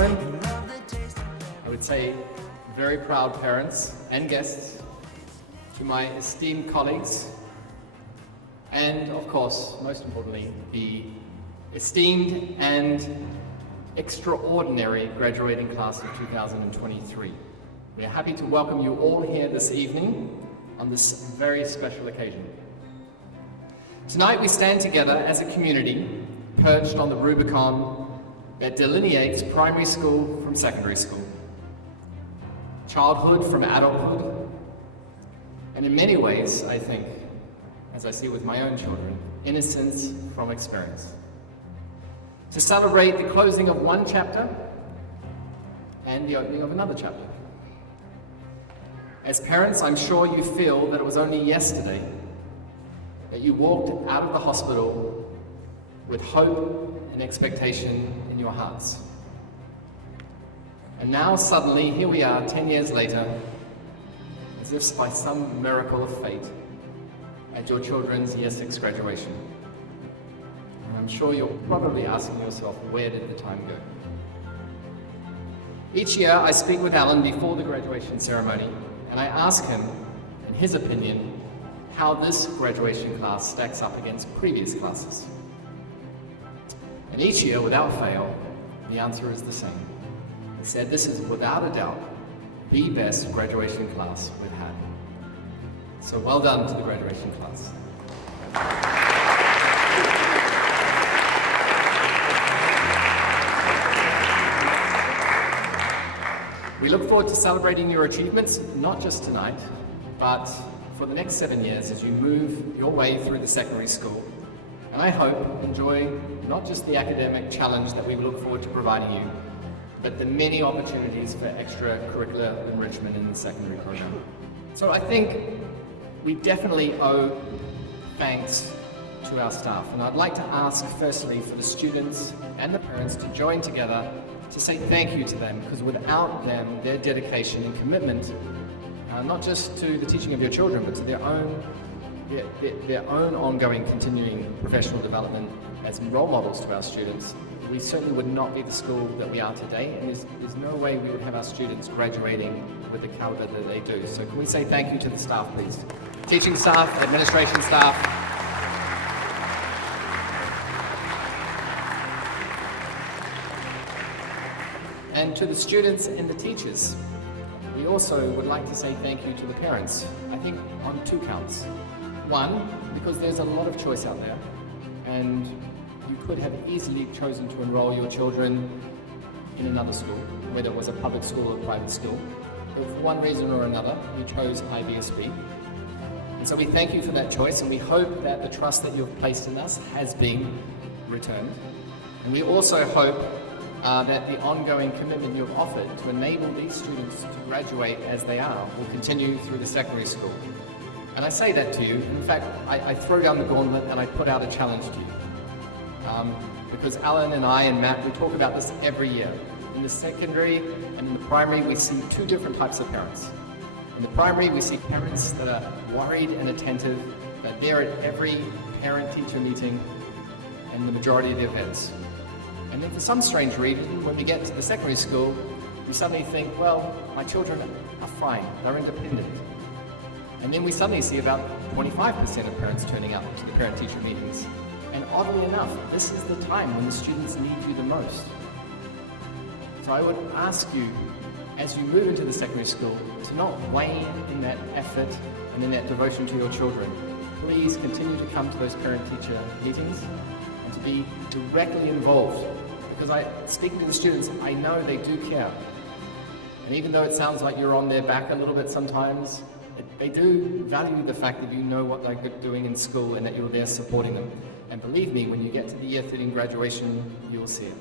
gentlemen, I would say very proud parents and guests, to my esteemed colleagues, and of course, most importantly, the esteemed and extraordinary graduating class of 2023. We are happy to welcome you all here this evening on this very special occasion. Tonight we stand together as a community perched on the Rubicon that delineates primary school from secondary school, childhood from adulthood, and in many ways, I think, as I see with my own children, innocence from experience. To celebrate the closing of one chapter and the opening of another chapter. As parents, I'm sure you feel that it was only yesterday that you walked out of the hospital with hope and expectation in your hearts. And now suddenly, here we are 10 years later, as if by some miracle of fate, at your children's Year 6 graduation. And I'm sure you're probably asking yourself, where did the time go? Each year I speak with Alan before the graduation ceremony, and I ask him, in his opinion, how this graduation class stacks up against previous classes. And each year, without fail, the answer is the same. He said this is without a doubt the best graduation class we've had. So well done to the graduation class. We look forward to celebrating your achievements, not just tonight, but for the next 7 years as you move your way through the secondary school. And I hope enjoy not just the academic challenge that we look forward to providing you, but the many opportunities for extracurricular enrichment in the secondary program. So I think we definitely owe thanks to our staff. And I'd like to ask firstly for the students and the parents to join together to say thank you to them, because without them, their dedication and commitment, not just to the teaching of your children, but to their own ongoing continuing professional development as role models to our students, we certainly would not be the school that we are today, and there's no way we would have our students graduating with the caliber that they do. So can we say thank you to the staff, please? Teaching staff, administration staff. And to the students and the teachers, we also would like to say thank you to the parents, I think on 2 counts. One, because there's a lot of choice out there, and you could have easily chosen to enroll your children in another school, whether it was a public school or private school, but for one reason or another, you chose IBSB. And so we thank you for that choice, and we hope that the trust that you've placed in us has been returned. And we also hope that the ongoing commitment you've offered to enable these students to graduate as they are will continue through the secondary school. And I say that to you. In fact, I throw down the gauntlet and I put out a challenge to you. Because Alan and I and Matt, we talk about this every year. In the secondary and in the primary, we see 2 different types of parents. In the primary, we see parents that are worried and attentive, that they're at every parent-teacher meeting and the majority of the events. And then for some strange reason, when we get to the secondary school, we suddenly think, well, my children are fine, they're independent. And then we suddenly see about 25% of parents turning up to the parent-teacher meetings. And oddly enough, this is the time when the students need you the most. So I would ask you, as you move into the secondary school, to not wane in that effort and in that devotion to your children. Please continue to come to those parent-teacher meetings and to be directly involved. Because speaking to the students, I know they do care. And even though it sounds like you're on their back a little bit sometimes, they do value the fact that you know what they're doing in school and that you're there supporting them. And believe me, when you get to the Year 13 graduation, you'll see it.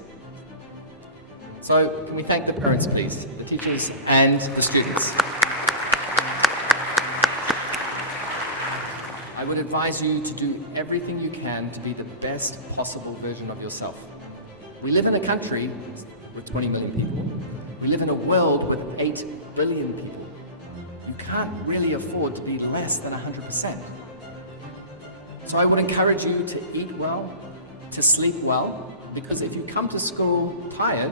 So can we thank the parents, please, the teachers and the students. I would advise you to do everything you can to be the best possible version of yourself. We live in a country with 20 million people. We live in a world with 8 billion people. You can't really afford to be less than 100%. So I would encourage you to eat well, to sleep well, because if you come to school tired,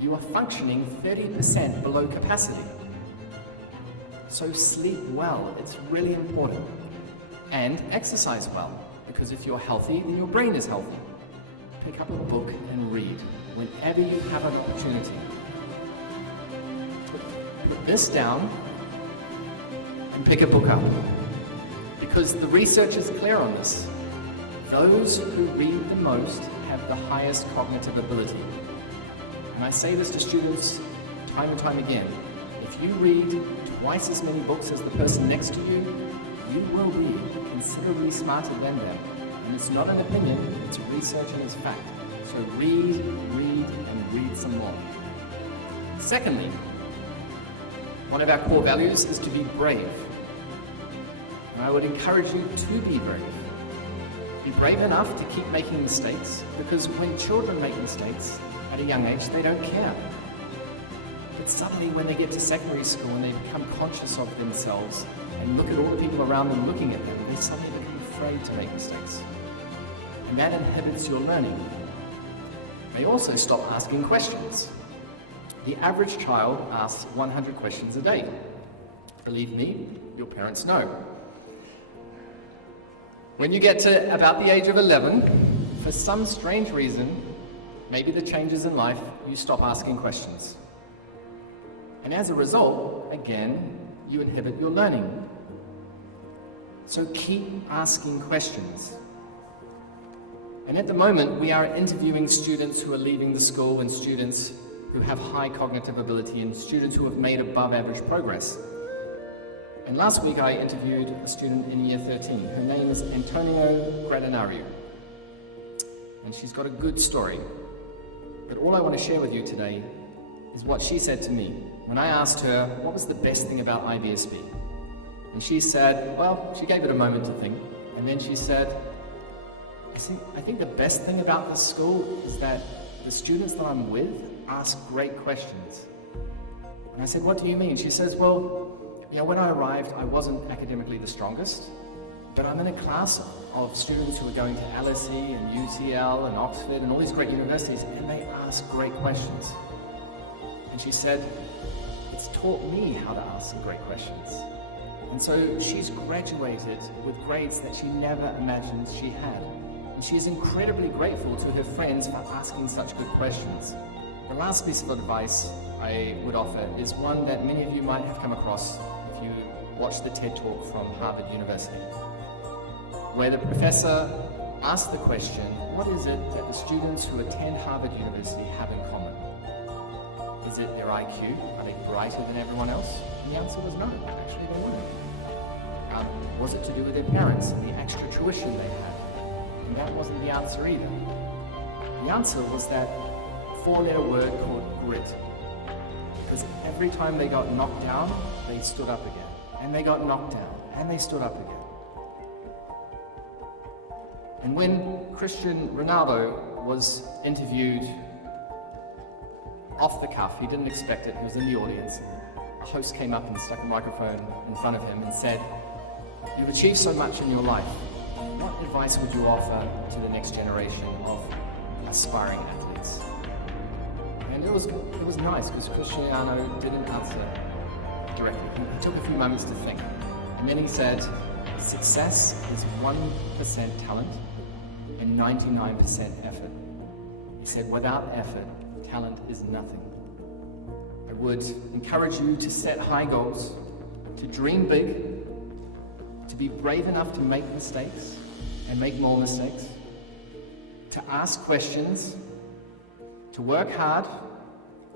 you are functioning 30% below capacity. So sleep well, it's really important. And exercise well, because if you're healthy, then your brain is healthy. Pick up a book and read whenever you have an opportunity. Put this down and pick a book up, because the research is clear on this. Those who read the most have the highest cognitive ability. And I say this to students time and time again. If you read twice as many books as the person next to you, you will be considerably smarter than them. And it's not an opinion, it's research and it's fact. So read, and read some more. Secondly, one of our core values is to be brave. And I would encourage you to be brave. Be brave enough to keep making mistakes, because when children make mistakes at a young age, they don't care. But suddenly when they get to secondary school and they become conscious of themselves and look at all the people around them looking at them, they suddenly become afraid to make mistakes. And that inhibits your learning. They also stop asking questions. The average child asks 100 questions a day. Believe me, your parents know. When you get to about the age of 11, for some strange reason, maybe the changes in life, you stop asking questions. And as a result, again, you inhibit your learning. So keep asking questions. And at the moment, we are interviewing students who are leaving the school and students who have high cognitive ability and students who have made above average progress. And last week I interviewed a student in year 13. Her name is Antonio Gradinariu. And she's got a good story. But all I want to share with you today is what she said to me when I asked her what was the best thing about IBSB. And she said, well, she gave it a moment to think. And then she said, I think the best thing about this school is that the students that I'm with ask great questions. And I said, what do you mean? She says, well, when I arrived, I wasn't academically the strongest, but I'm in a class of students who are going to LSE and UCL and Oxford and all these great universities, and they ask great questions. And she said, it's taught me how to ask some great questions. And so she's graduated with grades that she never imagined she had. And she is incredibly grateful to her friends for asking such good questions. The last piece of advice I would offer is one that many of you might have come across if you watched the TED Talk from Harvard University, where the professor asked the question, what is it that the students who attend Harvard University have in common? Is it their IQ? Are they brighter than everyone else? And the answer was no, actually they weren't. Was it to do with their parents and the extra tuition they had? And that wasn't the answer either. The answer was that four-letter word called grit. Because every time they got knocked down, they stood up again. And they got knocked down, and they stood up again. And when Cristiano Ronaldo was interviewed off the cuff, he didn't expect it, he was in the audience. A host came up and stuck a microphone in front of him and said, you've achieved so much in your life. What advice would you offer to the next generation of aspiring athletes? And it was nice because Cristiano didn't answer directly. He took a few moments to think. And then he said, success is 1% talent and 99% effort. He said, without effort, talent is nothing. I would encourage you to set high goals, to dream big, to be brave enough to make mistakes and make more mistakes, to ask questions, to work hard,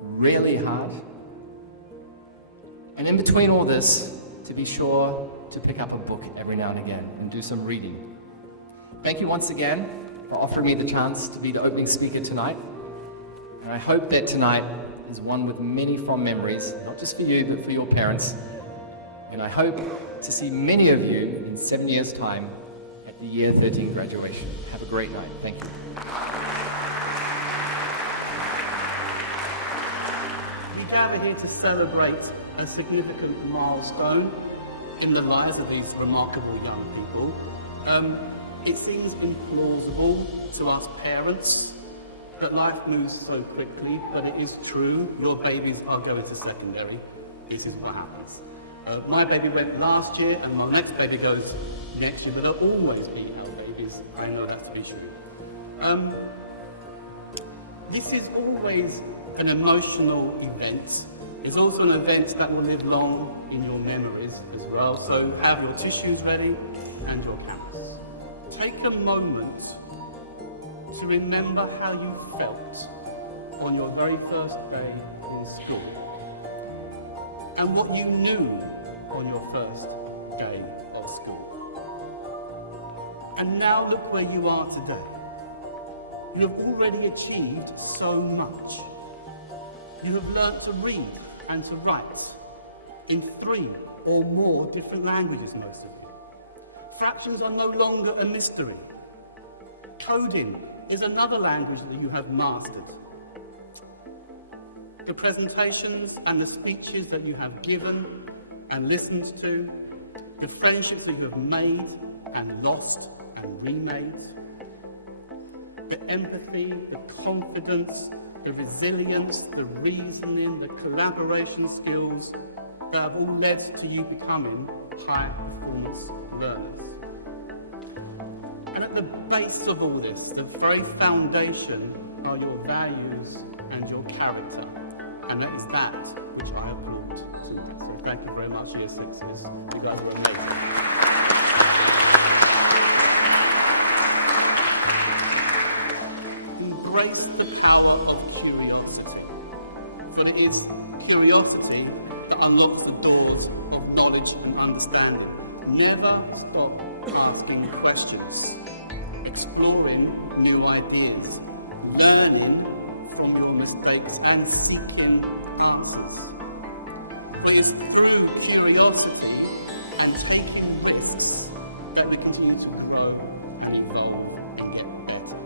really hard, and in between all this, to be sure to pick up a book every now and again and do some reading. Thank you once again for offering me the chance to be the opening speaker tonight. And I hope that tonight is one with many fond memories, not just for you, but for your parents. And I hope to see many of you in 7 years' time at the year 13 graduation. Have a great night. Thank you. We gather here to celebrate a significant milestone in the lives of these remarkable young people. It seems implausible to us parents that life moves so quickly, but it is true, your babies are going to secondary. This is what happens. My baby went last year, and my next baby goes next year, but there'll always be our babies. I know that to be true. This is always an emotional event. It's also an event that will live long in your memories as well. So have your tissues ready and your caps. Take a moment to remember how you felt on your very first day in school and what you knew on your first day of school. And now look where you are today. You have already achieved so much. You have learnt to read and to write in 3 or more different languages, most of you. Fractions are no longer a mystery. Coding is another language that you have mastered. The presentations and the speeches that you have given and listened to, the friendships that you have made and lost and remade, the empathy, the confidence, the resilience, the reasoning, the collaboration skills that have all led to you becoming high-performance learners. And at the base of all this, the very foundation, are your values and your character. And that is that which I have brought tonight. So thank you very much, Year 6s. You guys are amazing. Embrace the power of curiosity, for it is curiosity that unlocks the doors of knowledge and understanding. Never stop asking questions, exploring new ideas, learning from your mistakes and seeking answers. For it is through curiosity and taking risks that we continue to grow and evolve and get better.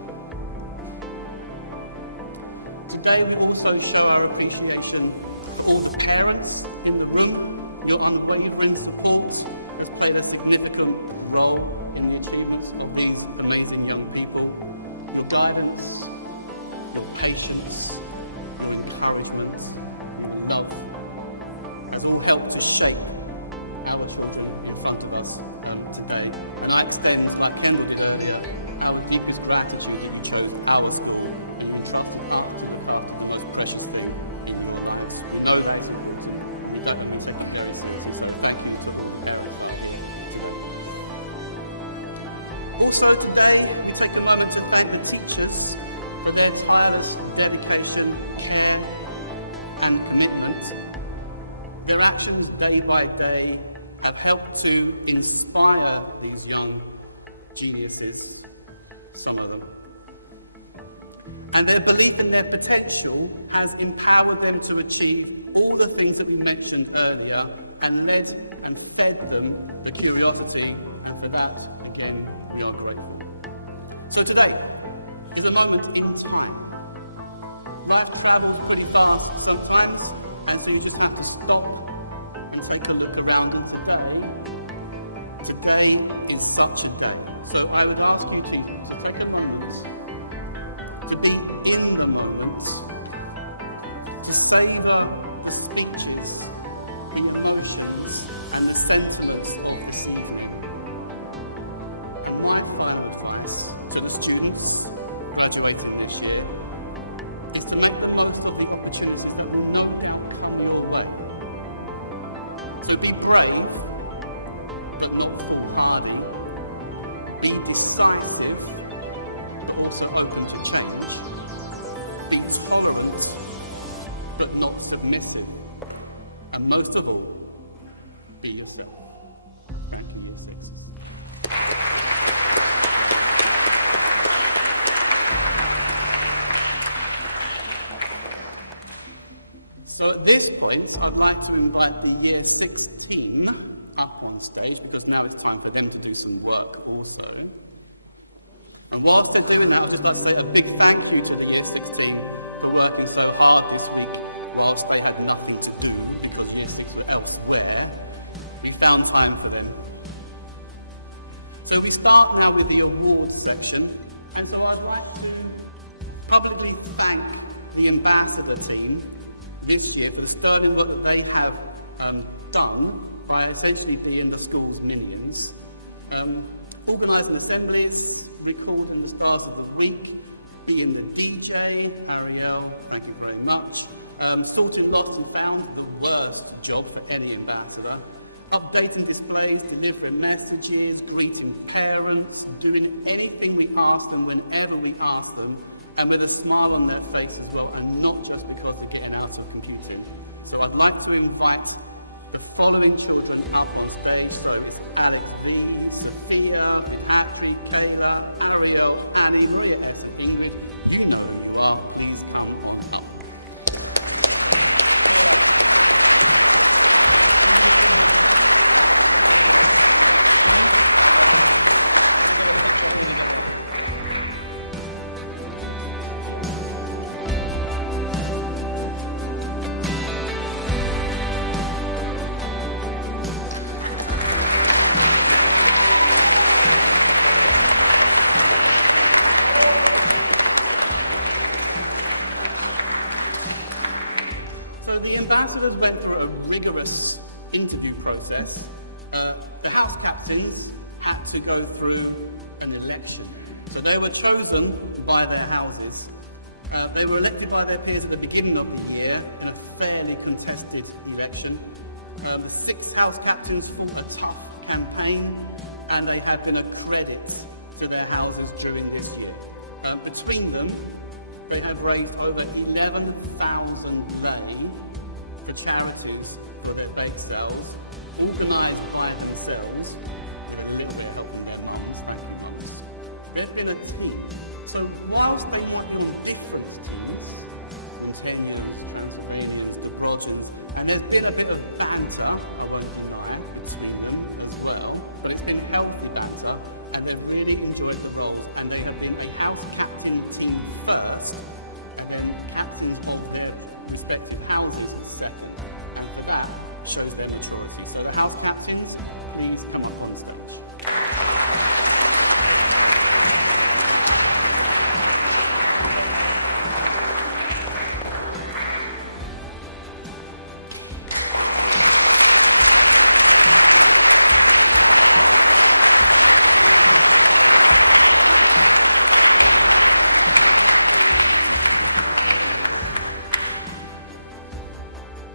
Today we also show our appreciation for all the parents in the room. Your unwavering support has played a significant role in the achievements of these amazing young people. Your guidance, your patience, your encouragement, your love has all helped to shape our children in front of us today. And I extend, like Kendall did earlier, our deepest gratitude that you chose our school and you trusted us to look after the most precious thing in your lives. We know that is important. We don't have to take it very seriously, so thank you for caring about it. Also today, we take a moment to thank the teachers for their tireless dedication, care and commitment. Their actions day by day have helped to inspire these young geniuses, some of them. And their belief in their potential has empowered them to achieve all the things that we mentioned earlier and led and fed them the curiosity, and for that, again, we are grateful. So today is a moment in time. Life travels pretty fast sometimes, and so you just have to stop and take a look around. And today is such a day. So I would ask you to take a moment to be in the moment, to savour the speeches, the emotions, and the sentiments of this evening. And my final advice to the students graduating this year is to make the most of the opportunities that will no doubt come your way. So be brave, but not foolhardy. Be decisive, but also open to change. Be tolerant, but not submissive. And most of all, be yourself. Thank you, Year Sixes. So at this point, I'd like to invite the Year 6 team up on stage, because now it's time for them to do some work also. And whilst they're doing that, I'd just like to say a big thank you to the Year 6 team for working so hard this week whilst they had nothing to do because Year 6 were elsewhere. We found time for them. So we start now with the awards section, and so I'd like to probably thank the ambassador team this year for the sterling work that they have done by essentially being the school's minions. Organising assemblies, recording the stars of the week, being the DJ, Ariel, thank you very much. Sorting lots and found, the worst job for any ambassador. Updating displays, delivering messages, greeting parents, doing anything we ask them whenever we ask them, and with a smile on their face as well, and not just because we're getting out of computing. So I'd like to invite the following children up on stage. So it's Alex V, Sophia, Ashley, Kayla, Ariel, Annie, Maria S. Bingley. You know who you are. Please come on up. The ambassadors went through a rigorous interview process. The house captains had to go through an election. So they were chosen by their houses. They were elected by their peers at the beginning of the year in a fairly contested election. 6 house captains fought a tough campaign, and they have been a credit to their houses during this year. Between them, they have raised over 11,000 rand for charities for their bake sales, organised by themselves, with a little bit of help from their mums, thank you mums. There's been a team. So whilst they want your different teams, the Kenyans, the Pennsylvanians, the Rogers, and there's been a bit of banter, I won't deny, between them as well, but it's been healthy banter, and they've really enjoyed the roles, and they have been a house captain team first, and then captains of their respective houses second, and for that shows their maturity. So the house captains, please come up on stage.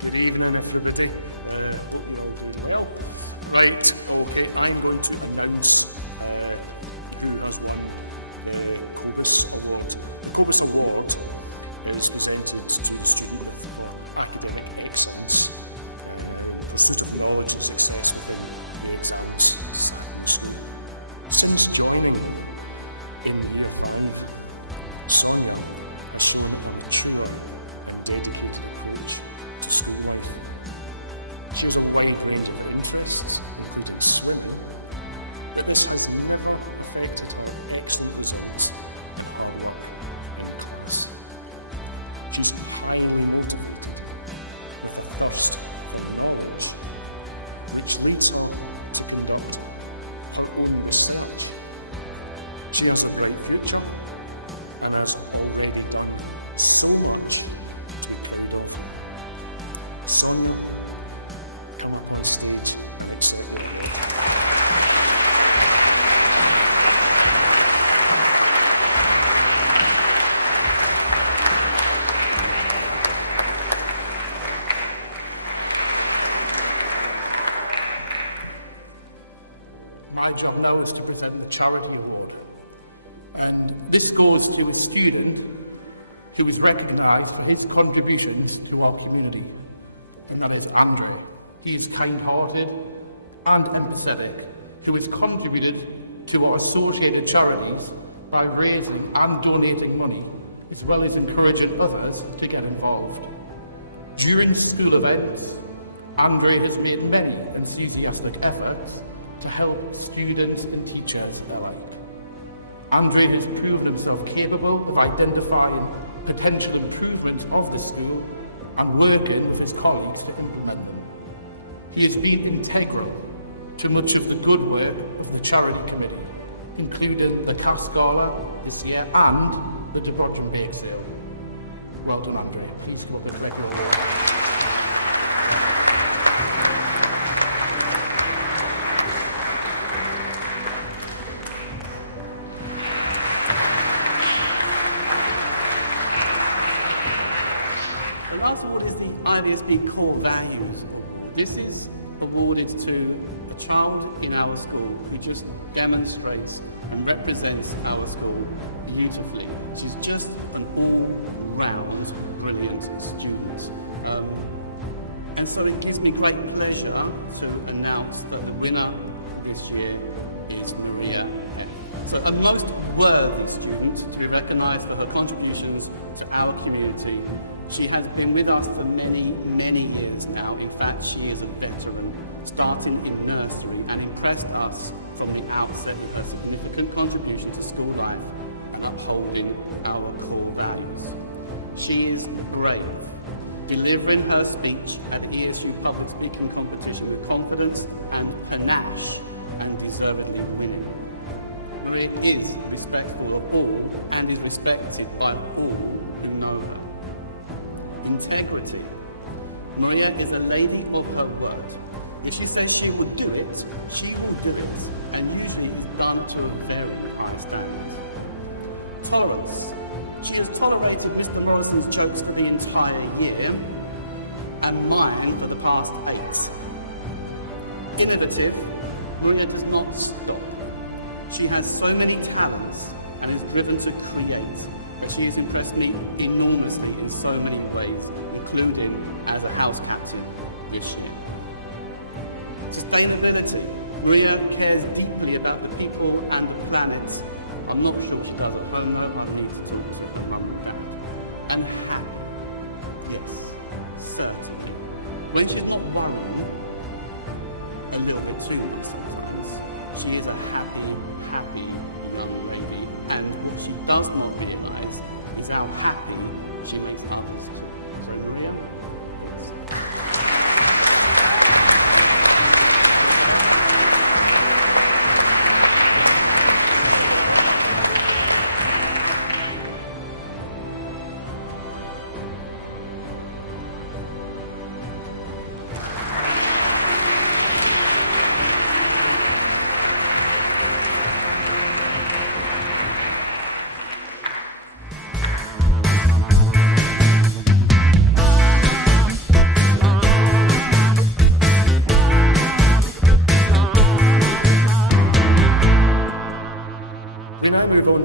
Good evening, everybody. Right, okay, I'm going to announce who has won the COBIS Award. The COBIS Award is presented to the student for academic excellence. The suitable knowledge is accessible in the exams. Since joining in the year 5, Sonia has shown a mature and dedicated approach to school life. She has a wide range of interests, including swimming, but this has never affected her excellent results in her work in class. She's highly motivated with a thirst for knowledge, which leads her to conduct her own research. She has a bright future and has already done so much to kind of Sonia, come up on stage and stay. My job now is to present the Charity Award. And this goes to a student who is recognised for his contributions to our community. And that is Andre. He is kind-hearted and empathetic, who has contributed to our associated charities by raising and donating money, as well as encouraging others to get involved. During school events, Andre has made many enthusiastic efforts to help students and teachers alike. Andre has proved himself capable of identifying potential improvements of the school and working with his colleagues to implement them. He has been integral to much of the good work of the Charity Committee, including the CAS Gala this year and the Department of Excel. Well done, Andrea. Please come up with a record. And after what is the IBSB core values, this is awarded to a child in our school who just demonstrates and represents our school beautifully. She's just an all-round brilliant student. And so it gives me great pleasure to announce that the winner this year is Maria. So a most worthy student to be recognised for her contributions to our community. She has been with us for many, many years now. In fact, she is a veteran, starting in nursery, and impressed us from the outset with her significant contribution to school life and upholding our core values. She is brave, delivering her speech at ESU public speaking competition with confidence and panache, and deservedly winning. Maria is respectful of all and is respected by all who know her. Integrity. Maria is a lady of her word. If she says she will do it, she will do it, and usually is done to a very high standard. Tolerance. She has tolerated Mr. Morrison's jokes for the entire year, and mine for the past 8. Innovative. Maria does not stop. She has so many talents and is driven to create, but she has impressed me enormously in so many ways, including as a house captain this year. Sustainability. Maria cares deeply about the people and the planet. I'm not sure she does, but I know I need to run with that. And happy. Yes, certainly. When she's not running, a little bit too much sometimes, she is a happy young lady, and what she does not realise is how happy she makes others. So, Maria?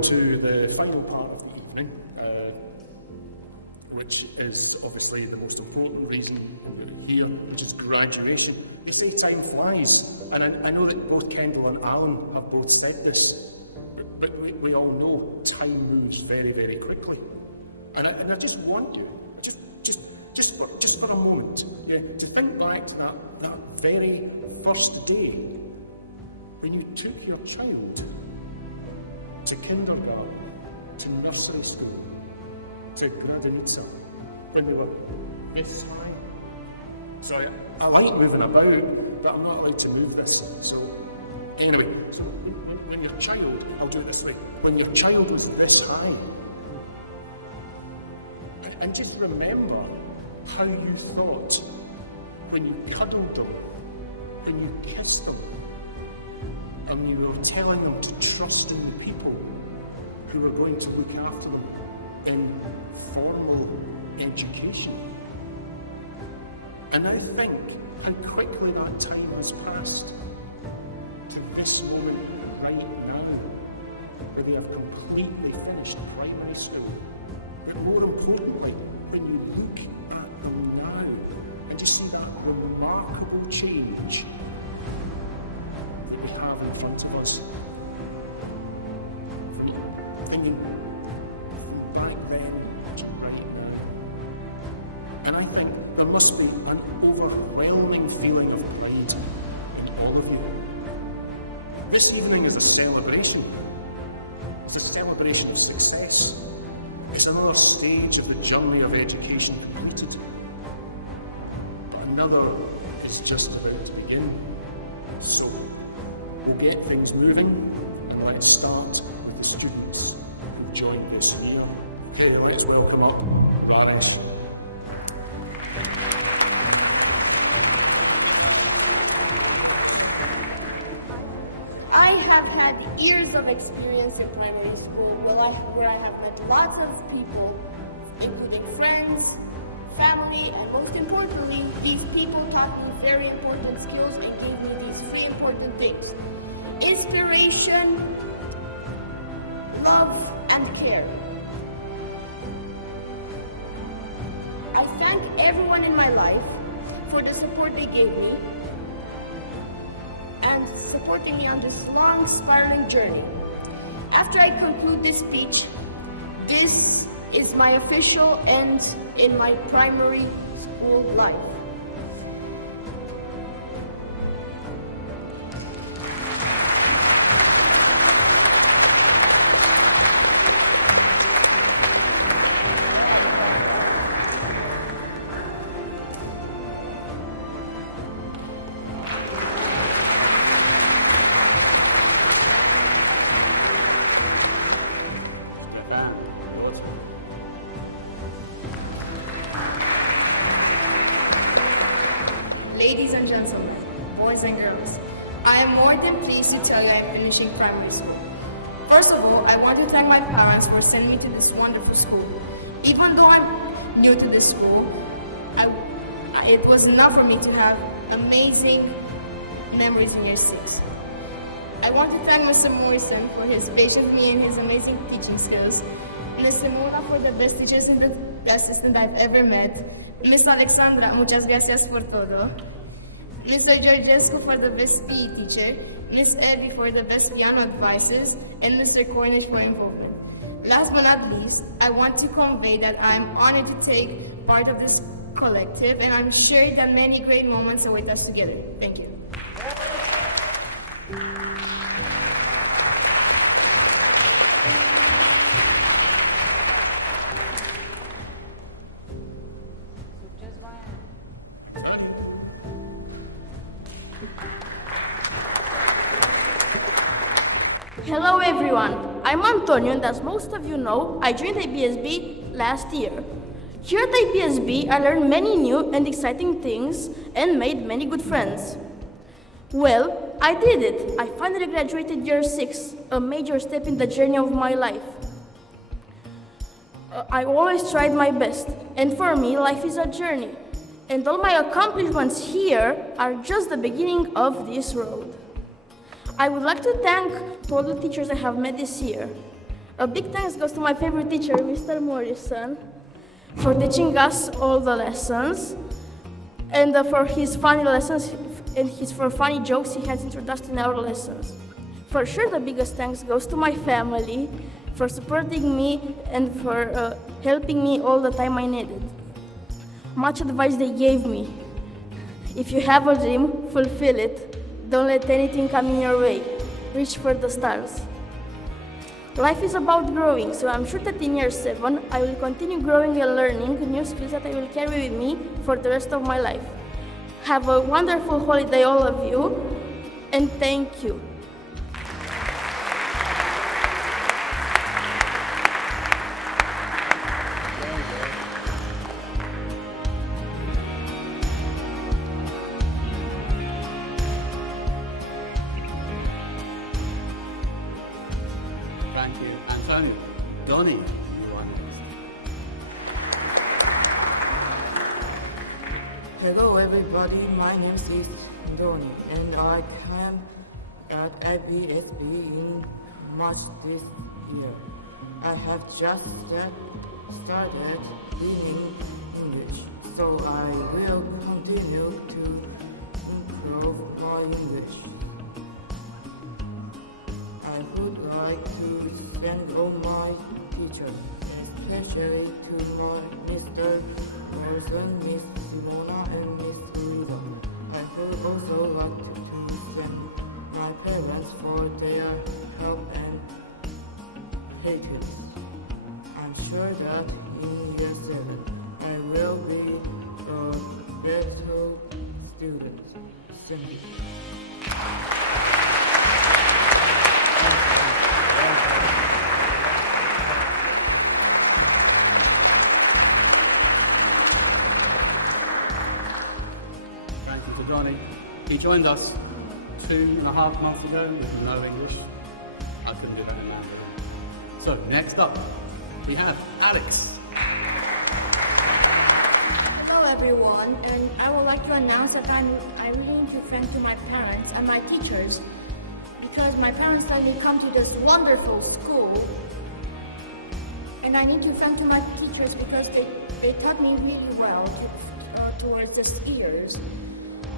To the final part of the evening, which is obviously the most important reason we're here, which is graduation. You say time flies, and I know that both Kendall and Alan have both said this, but we all know time moves very, very quickly. And I just want you, just for a moment, to think back to that very first day when you took your child to kindergarten, to nursery school, to graduate, when they were this high. So I like moving about, but I'm not allowed to move this. So anyway, so when your child, I'll do it this way, when your child was this high, and just remember how you thought when you cuddled them, when you kissed them, and you were telling them to trust in the people who were going to look after them in formal education. And I think how quickly that time has passed to this moment right now, where they have completely finished primary school. But more importantly, when you look at them now and just see that remarkable change we have in front of us. From back then to right now. And I think there must be an overwhelming feeling of pride in all of you. This evening is a celebration. It's a celebration of success. It's another stage of the journey of education completed. But another is just about to begin. So, we'll get things moving, and let's start with the students who join this year. Okay, let's welcome up Cornish. I have had years of experience in primary school where I have met lots of people, including friends, family, and most importantly, these people taught me very important skills and gave me these three important things: inspiration, love, and care. I thank everyone in my life for the support they gave me and supporting me on this long, spiraling journey. After I conclude this speech, this is my official end in my primary school life. Ladies and gentlemen, boys and girls, I am more than pleased to tell you I am finishing primary school. First of all, I want to thank my parents for sending me to this wonderful school. Even though I'm new to this school, it was enough for me to have amazing memories in year 6. I want to thank Mr. Morrison for his patience with me and his amazing teaching skills, Mr. Mona for the best teachers and the best assistant I've ever met, Miss Alexandra, muchas gracias por todo, Mr. Georgescu for the best PE teacher, Miss Eddie for the best piano advices, and Mr. Cornish for involvement. Last but not least, I want to convey that I am honored to take part of this collective, and I'm sure that many great moments await us together. Thank you. Hello everyone, I'm Antonio, and as most of you know, I joined IBSB last year. Here at IBSB, I learned many new and exciting things and made many good friends. Well, I did it. I finally graduated year 6, a major step in the journey of my life. I always tried my best, and for me, life is a journey. And all my accomplishments here are just the beginning of this road. I would like to thank all the teachers I have met this year. A big thanks goes to my favorite teacher, Mr. Morrison, for teaching us all the lessons, and for his funny lessons and for funny jokes he has introduced in our lessons. For sure, the biggest thanks goes to my family for supporting me and for helping me all the time I needed. Much advice they gave me. If you have a dream, fulfill it. Don't let anything come in your way. Reach for the stars. Life is about growing, so I'm sure that in year 7, I will continue growing and learning new skills that I will carry with me for the rest of my life. Have a wonderful holiday, all of you, and thank you. Thank you, Antonio. Donnie, you are next. Hello everybody, my name is Donnie and I came at IBSB in March this year. I have just started learning English, so I will continue to improve my English. I would like to thank all my teachers, especially to my Mr. Morrison, Miss Simona, and Miss Rita. I would also like to thank my parents for their help and patience. I'm sure that in year 7, I will be a better student. Thank you. Johnny. He joined us 2.5 months ago with no English. I couldn't do that in Mandarin. So, next up, we have Alex. Hello everyone, and I would like to announce that I really need to thank to my parents and my teachers because my parents let me come to this wonderful school. And I need to thank to my teachers because they taught me really well towards this years.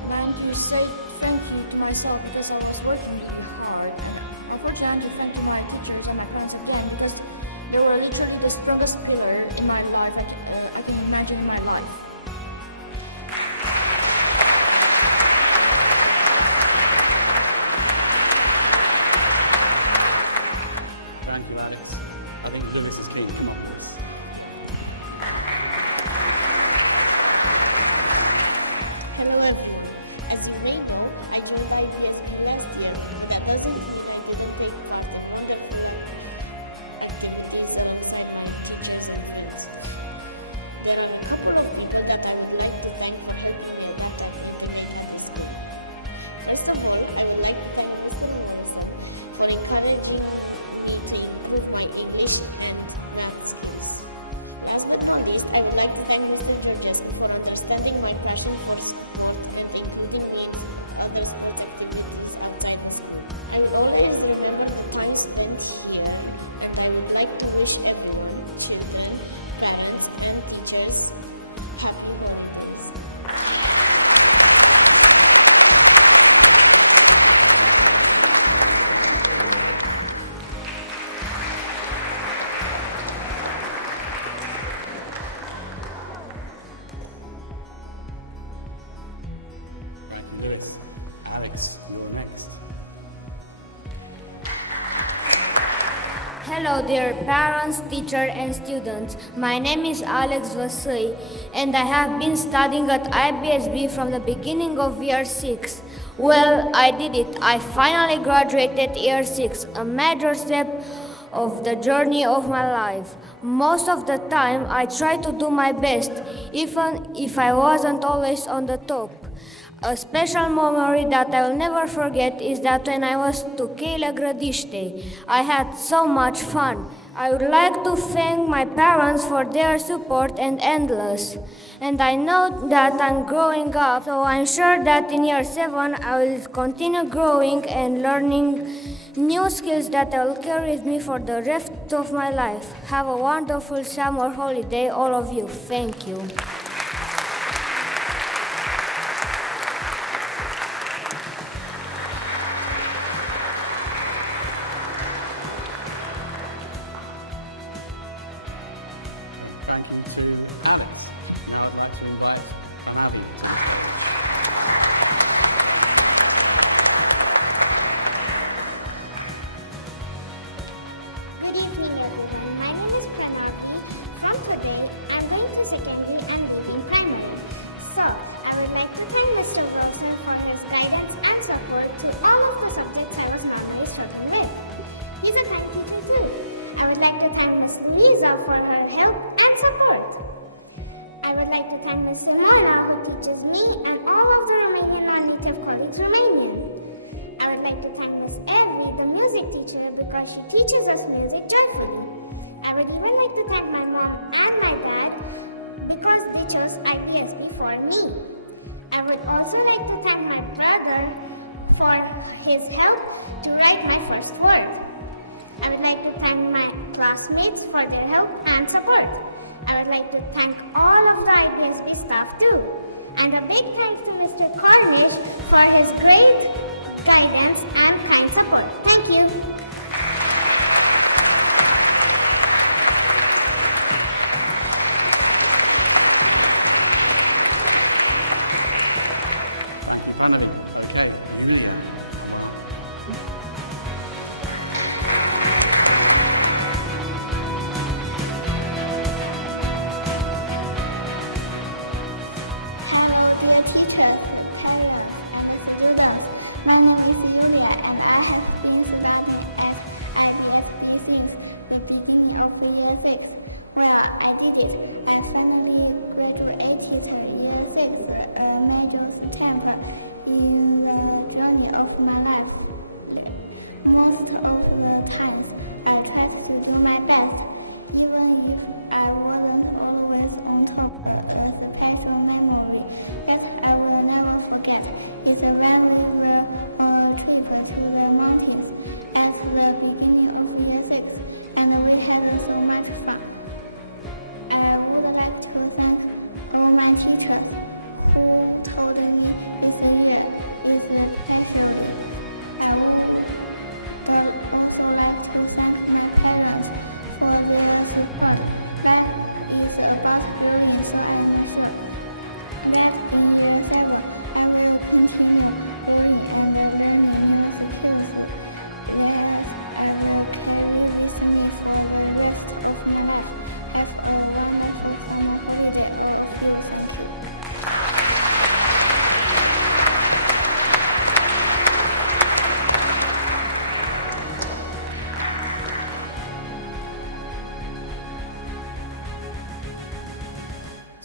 And I need to say thank you to myself because I was working really hard. Unfortunately, I need to thank to my teachers and my parents again because they were literally the strongest pillar in my life I can imagine in my life. Thank you, Alex. I think Lewis is keen. Come on, Lewis. Hello everyone. As you may know, I joined IBSB last year. That doesn't mean I didn't take part in wonderful activities alongside my teachers and friends. There are a couple of people that I would like to thank for helping me out at the school. First of all, I would like to thank Mr. Morrison for encouraging me to improve my English and math skills. Last but not least, I would like to thank Mr. Burgess for understanding my passion for sport and including me in other sports activities outside the school. I will always remember the time spent here, and I would like to wish everyone, children, parents, and teachers, happy holidays. Thank you, Lewis. Alex, you're next. Hello dear parents, teachers and students. My name is Alex Vasai and I have been studying at IBSB from the beginning of year 6. Well, I did it. I finally graduated year 6, a major step of the journey of my life. Most of the time I try to do my best, even if I wasn't always on the top. A special memory that I will never forget is that when I was to Cheile Grădiște, I had so much fun. I would like to thank my parents for their support and endless. And I know that I'm growing up, so I'm sure that in year 7 I will continue growing and learning new skills that I will carry with me for the rest of my life. Have a wonderful summer holiday, all of you. Thank you. Thank you to Alex. Now I'd like to invite Amadi. Good evening, everyone. My name is Pranati. From today, I'm going to secondary and Boarding primary. So, I would like to thank Mr. Broxman for his guidance and support to all of the subjects I was normally struggling with. He's a kind teacher too. I would like to thank Ms. Lisa for her help and support. I would like to thank Ms. Simona who teaches me and all of the Romanian non-native colleagues Romanian. I would like to thank Ms. Evie, the music teacher, because she teaches us music joyfully. I would even like to thank my mom and my dad because they chose IBSB for me. I would also like to thank my brother for his help to write my first word. I would like to thank my classmates for their help and support. I would like to thank all of the IBSB staff too. And a big thanks to Mr. Cornish for his great guidance and kind support. Thank you. Thank you, Pranati. Okay, review.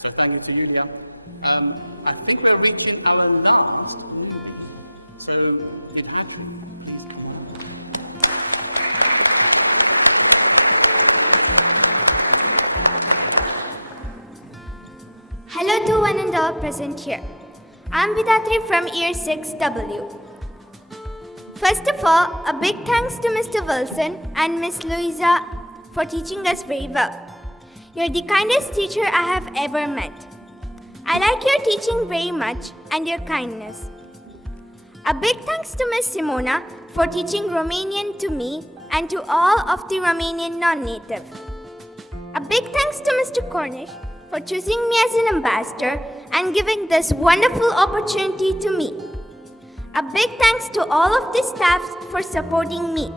So thank you to you, Leah. I think we're reaching our last. So we'd have to. Hello to one and all present here. I'm Vidatri from Year 6W. First of all, a big thanks to Mr. Wilson and Miss Louisa for teaching us very well. You're the kindest teacher I have ever met. I like your teaching very much and your kindness. A big thanks to Miss Simona for teaching Romanian to me and to all of the Romanian non-native. A big thanks to Mr. Cornish for choosing me as an ambassador and giving this wonderful opportunity to me. A big thanks to all of the staffs for supporting me.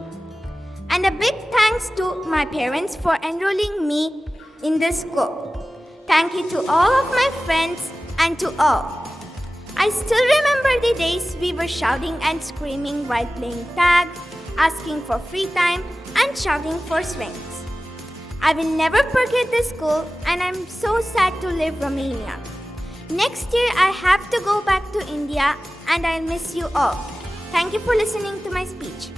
And a big thanks to my parents for enrolling me in this school. Thank you to all of my friends and to all. I still remember the days we were shouting and screaming while playing tag, asking for free time and shouting for swings. I will never forget this school and I'm so sad to leave Romania. Next year I have to go back to India and I'll miss you all. Thank you for listening to my speech.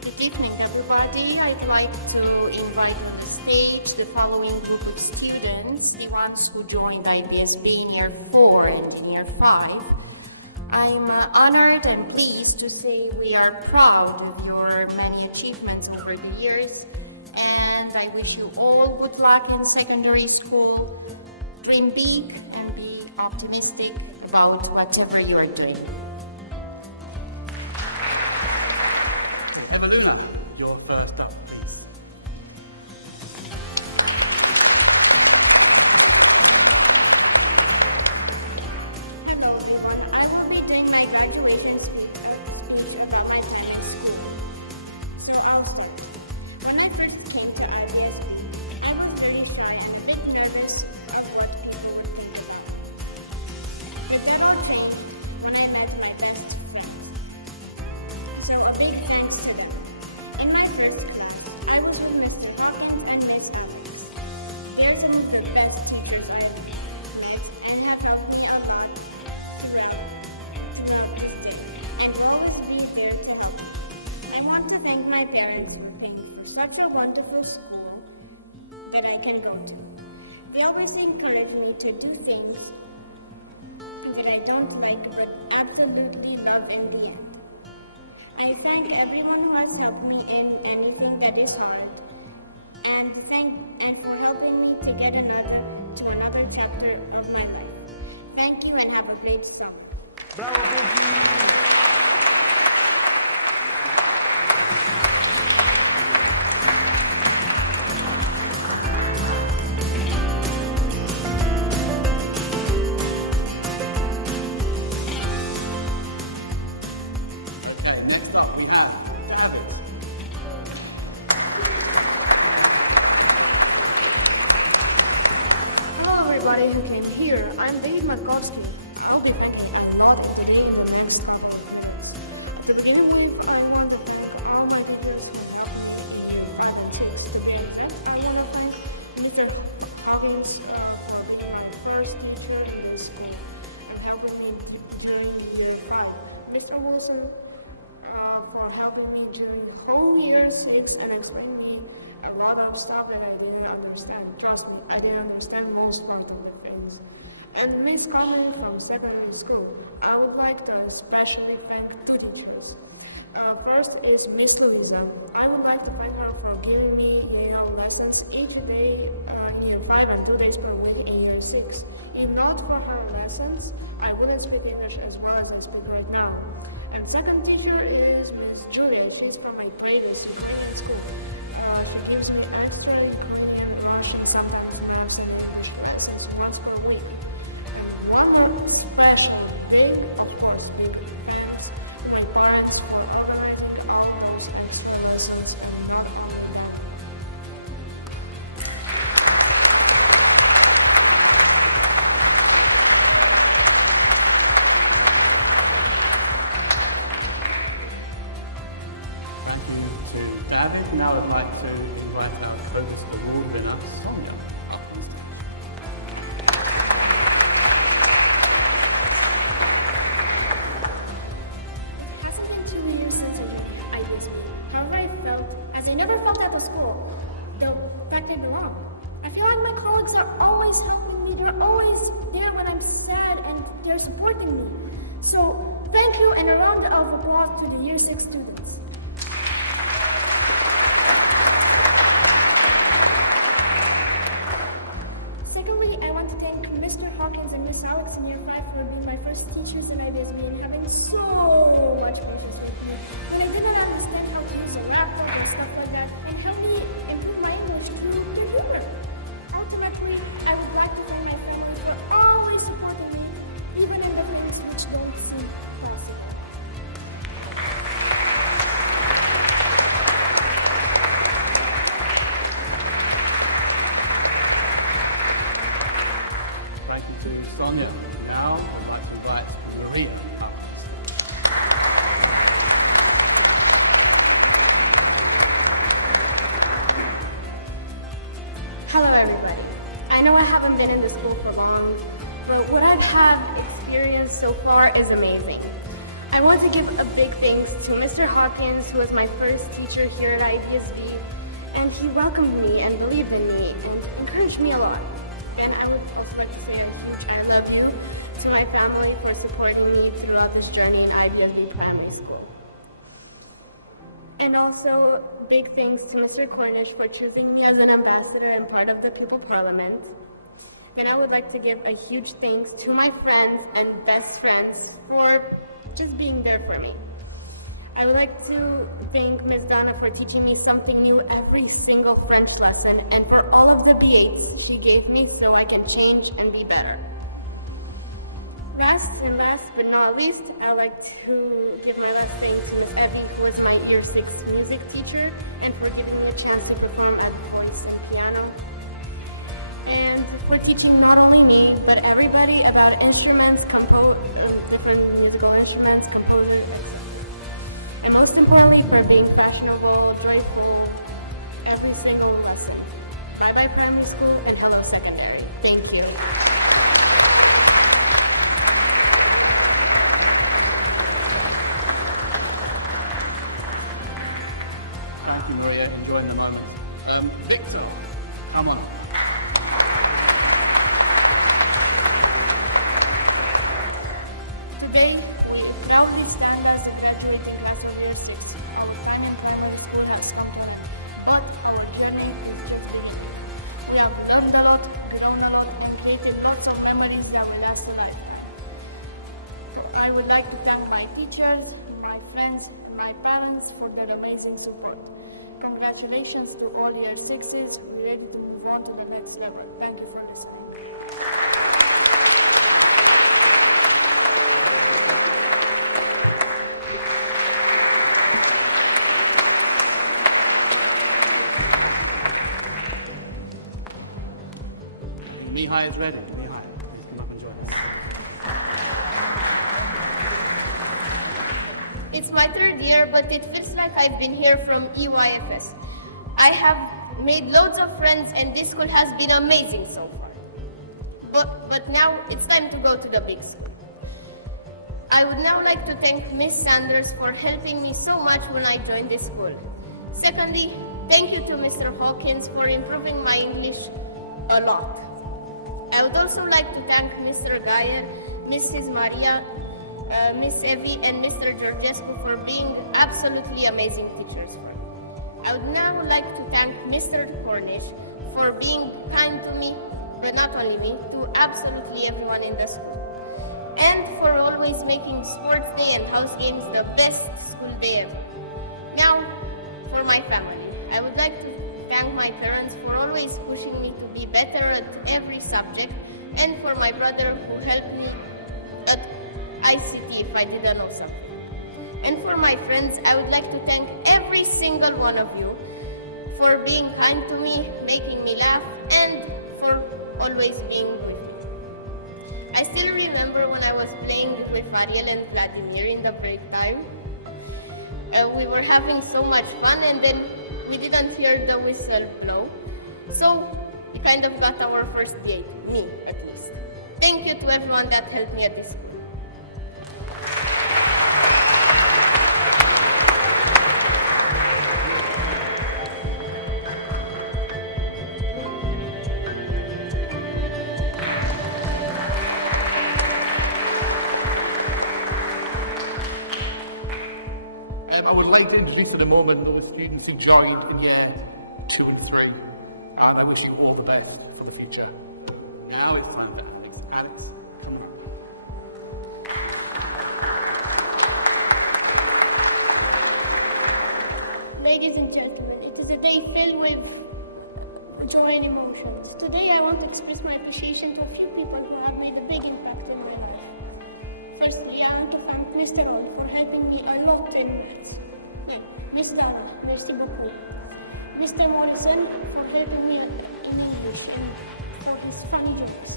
Good evening, everybody. I'd like to invite on the stage the following group of students, the ones who joined IBSB in Year 4 and in Year 5. I'm honored and pleased to say we are proud of your many achievements over the years, and I wish you all good luck in secondary school. Dream big and be optimistic about whatever you are doing. Evelina, you're first up, please. Hello everyone, I will be doing my graduation speech about my time at school. So I'll start. When I first came to IBSB, I was very shy and a bit nervous of what people would think about me. It got all changed when I met my best friends. So a big thanks to them. In my first class, I was with Mr. Hawkins and Miss Adams. They're some of the best teachers I have met and have helped me a lot throughout this day, and will always be there to help me. I want to thank my parents for paying for such a wonderful school that I can go to. They always encourage me to do things that I don't like but absolutely love in the end. I thank everyone who has helped me in anything that is hard, and for helping me to get to another chapter of my life. Thank you and have a great summer. Bravo, Pookie! Okay, next up we have David. Hello everybody who came here. I'm David Markowski. I'll be thanking a lot today in the next couple of minutes. To begin with, I want to thank all my teachers who helped me in year 5 and 6 today. And I want to thank Mr. Hawkins for being my first teacher in this school and helping me during year 5. Mr. Wilson for helping me during the whole year 6 and explaining me a lot of stuff that I didn't understand. Trust me, I didn't understand most part of the things. And Miss Collins from secondary school, I would like to especially thank two teachers. First is Miss Louisa. I would like to thank her for giving me lessons each day in year 5 and 2 days per week in year 6. If not for her lessons, I wouldn't speak English as well as I speak right now. And second teacher is Miss Julia. She's from my grade in school. She gives me extra economy and Rush and sometimes math and English classes once per week. And one more special day, of course, will be thanks to my parents for organizing all those extra lessons and not only that. Thank you to David. Now I'd like to invite our COBIS Award winner, Sonia, up on stage. Hasn't been 2 years since I left IBSB. However, I felt as I never felt at the school, the fact I belong. I feel like my colleagues are always helping me. They're always there when I'm sad and they're supporting me. So thank you and a round of applause to the year 6 students. Secondly, I want to thank Mr. Hawkins and Miss Alex in year 5 for being my first teachers in IBSB and having so much patience with me. When I did not understand how to use a laptop and stuff like that, and helped me improve my English through the humor. Ultimately, I would like to thank my family for always supporting me, even in the things which don't seem possible. Thank you to Sonia. Now I'd like to invite Maria up. Hello everybody. I know I haven't been in the school for long, but what I've had experienced so far is amazing. I want to give a big thanks to Mr. Hawkins, who was my first teacher here at IBSB, and he welcomed me and believed in me and encouraged me a lot. And I would also like to say a huge I love you to my family for supporting me throughout this journey in IBSB Primary School. And also, big thanks to Mr. Cornish for choosing me as an ambassador and part of the People Parliament. And I would like to give a huge thanks to my friends and best friends for just being there for me. I would like to thank Ms. Donna for teaching me something new every single French lesson and for all of the B8s she gave me so I can change and be better. Last but not least, I'd like to give my last thanks to Ms. Evie, who was my year 6 music teacher, and for giving me a chance to perform at the voice and piano. And for teaching not only me, but everybody about instruments, different musical instruments, composers, and most importantly, for being fashionable, joyful, every single lesson. Bye-bye primary school and hello secondary. Thank you. Thank you, Maria. Enjoying the moment. Victor, come on. Today, we proudly stand as a graduating class of year 6. Our time in primary school has come to an end, but our journey is just beginning. We have learned a lot, grown a lot, and created lots of memories that will last a lifetime. So I would like to thank my teachers, my friends, and my parents for their amazing support. Congratulations to all year 6s. We're ready to move on to the next level. Thank you for listening. Mihai is ready. Mihai, please come up and join us. It's my 3rd year, but it feels like I've been here from EYFS. I have made loads of friends and this school has been amazing so far. But now it's time to go to the big school. I would now like to thank Miss Sanders for helping me so much when I joined this school. Secondly, thank you to Mr. Hawkins for improving my English a lot. I would also like to thank Mr. Geyer, Mrs. Maria, Miss Evie and Mr. Georgescu for being absolutely amazing teachers for me. I would now like to thank Mr. Cornish for being kind to me, but not only me, to absolutely everyone in the school. And for always making sports day and house games the best school day ever. Now, for my family, I would like to thank my parents for always pushing me to be better at every subject, and for my brother who helped me at ICT if I didn't know something. And for my friends, I would like to thank every single one of you for being kind to me, making me laugh, and for always being with me. I still remember when I was playing with Ariel and Vladimir in the break time. We were having so much fun, and then we didn't hear the whistle blow. So we kind of got our first date, me at least. Thank you to everyone that helped me at this school. I would like to introduce at the moment the students who joined in year 2 and 3. I wish you all the best for the future. Now it's time for Alex. Come on. Ladies and gentlemen, it is a day filled with joy and emotions. Today I want to express my appreciation to a few people who have made a big impact in my life. Firstly, I want to thank Mr. On for helping me a lot in maths. Miss Lara, merci beaucoup. Mr. Morrison for helping me in English and for his funny jokes.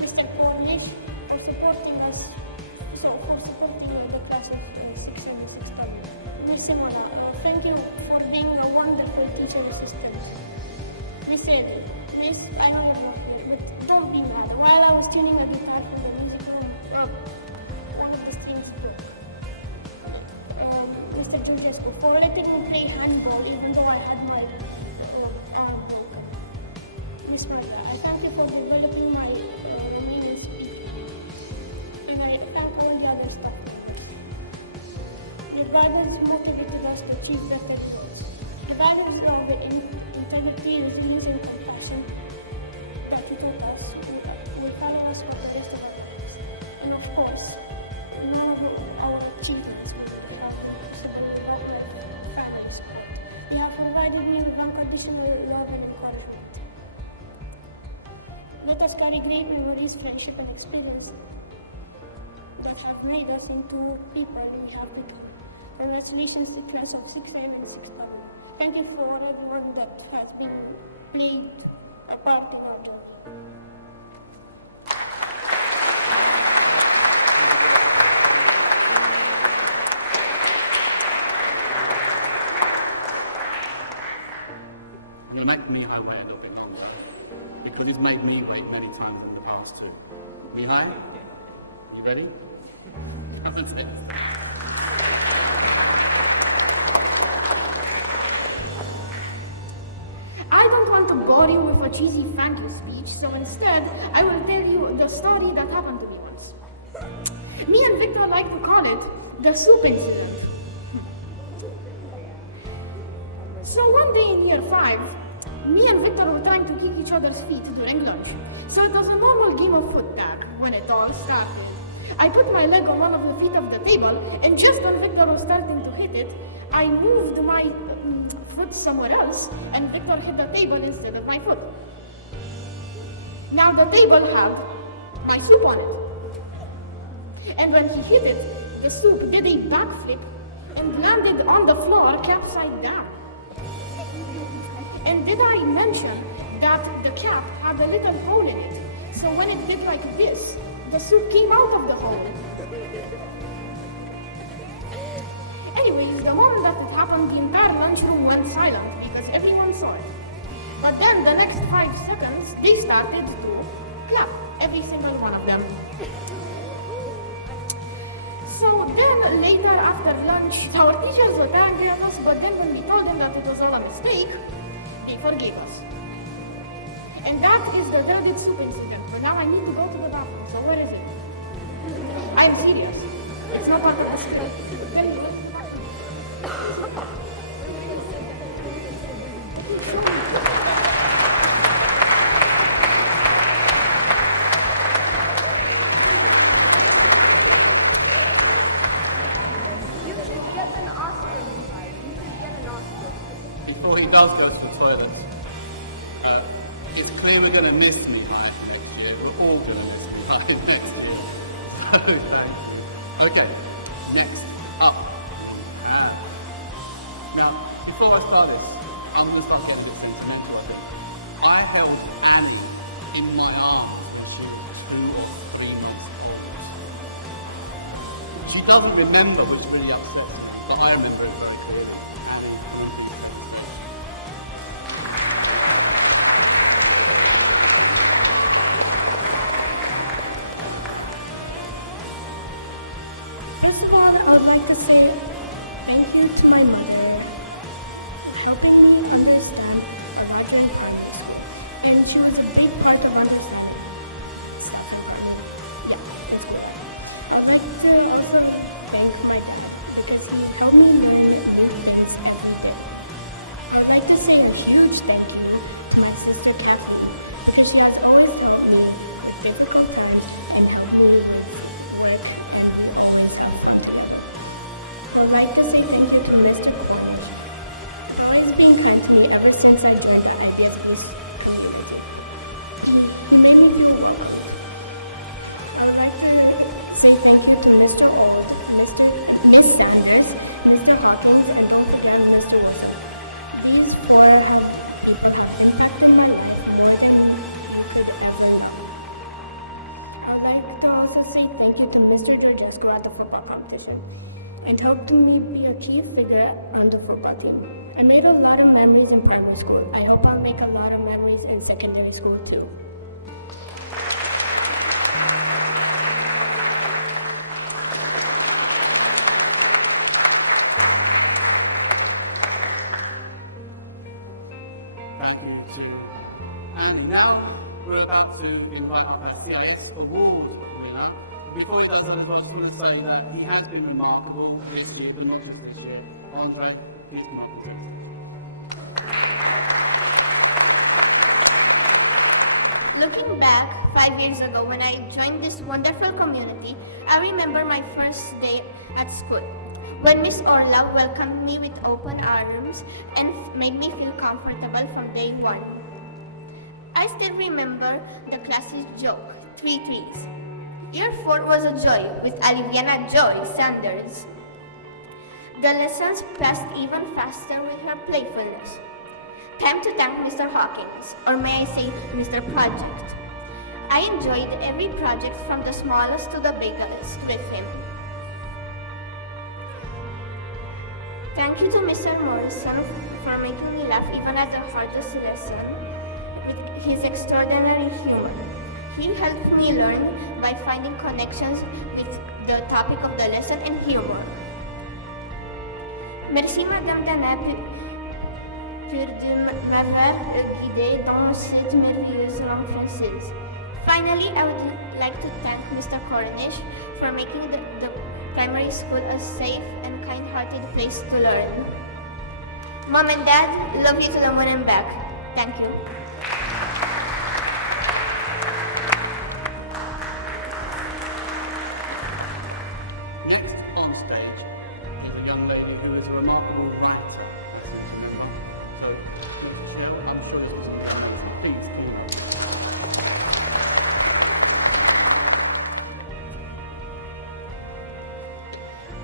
Mr. Cornish for supporting us, the class of 6 and 6W. Miss Simona, thank you for being a wonderful teacher assistant. Miss Evie, Miss, I know you're not here, but don't be mad. While I was tuning a guitar for the music room, one of the strings broke. Mr. Georgescu for letting me play handball even though I had my arm broken. Miss Martha, I thank you for developing my Romanian speech. And I thank all the other staff. Your guidance motivated us to achieve better goals. The guidance of the integrity, resilience, and compassion that you taught us will follow us for the rest of our lives. And of course, none of our achievements will be happening without my family support. You have provided me with unconditional love and encouragement. Let us carry great memories, friendship, and experience that have made us into people we have become. Congratulations to class of 6'5" and 6'5". Thank you for everyone that has been played a part in our journey. You'll make Mihai wait a little bit longer, because he's made me wait many times in the past too. Mihai, you ready? Come and sit. I don't want to bore you with a cheesy thank you speech, so instead, I will tell you the story that happened to me once. Me and Victor like to call it the soup incident. So one day in year 5, me and Victor were trying to kick each other's feet during lunch. So it was a normal game of foot tag when it all started. I put my leg on one of the feet of the table, and just when Victor was starting to hit it, I moved my foot somewhere else, and Victor hit the table instead of my foot. Now the table had my soup on it. And when he hit it, the soup did a backflip and landed on the floor capside down. And did I mention that the cap had a little hole in it? So when it did like this, the soup came out of the hole. Anyways, the moment that it happened, the entire lunchroom went silent because everyone saw it. But then the next 5 seconds, they started to clap, every single one of them. So then later after lunch, our teachers were angry at us, but then when we told them that it was all a mistake, they forgave us. And that is the dreaded soup incident. But now I need to go to the bathroom, so where is it? I am serious. no progress. You should get an Oscar, Mihai. You should get an Oscar. Before he does go to the toilet, it's clear we're going to miss Mihai next year. We're all going to miss Mihai next year. So thanks. Okay, next up. Now, before I start this, I'm going to start getting this sentimental, I think. I held Annie in my arms when she was 2 or 3 months old. She doesn't remember, which really upsets me, but I remember it very clearly. Annie really upset. First of all, I would like to say thank you to my mother for helping me understand a lot in primary school. And she was a big part of understanding stuff in primary. Yeah, it's good. I would like to also thank my dad because he helped me learn new things every day. I would like to say a huge thank you to my sister Kathleen because she has always helped me with difficult times and helped me with work and we always have fun together. I would like to say thank you to Mr. Cornish for always being kind to me ever since I joined the IBSB community. He made me feel welcome. I would like to say thank you to Mr. Old, Miss Sanders, Mr. Hawkins, and don't forget Mr. Wilson. These 4 people have impacted my life more than you could ever know. I would like to also say thank you to Mr. Georgescu at the football competition and helped me be a key figure on the football team. I made a lot of memories in primary school. I hope I'll make a lot of memories in secondary school too. Thank you to Annie. Now we're about to invite up our CIS Award winner. Before he does that as well, I just want to say that he has been remarkable this year, but not just this year. Andre, please come up and take Looking back 5 years ago when I joined this wonderful community, I remember my first day at school, when Miss Orla welcomed me with open arms and made me feel comfortable from day 1. I still remember the class's joke, 3 trees. Year 4 was a joy with Aliviana Joy Sanders. The lessons passed even faster with her playfulness. Time to thank Mr. Hawkins, or may I say Mr. Project. I enjoyed every project from the smallest to the biggest with him. Thank you to Mr. Morrison for making me laugh even at the hardest lesson with his extraordinary humor. He helped me learn by finding connections with the topic of the lesson and humor. Merci Madame Dana de m'avoir guidée dans cette merveilleuse langue française. Finally, I would like to thank Mr. Cornish for making the primary school a safe and kind-hearted place to learn. Mom and Dad, love you to the moon and back. Thank you. Next on stage is a young lady who is a remarkable writer, as you remember. So, Michelle, I'm sure this was Peet.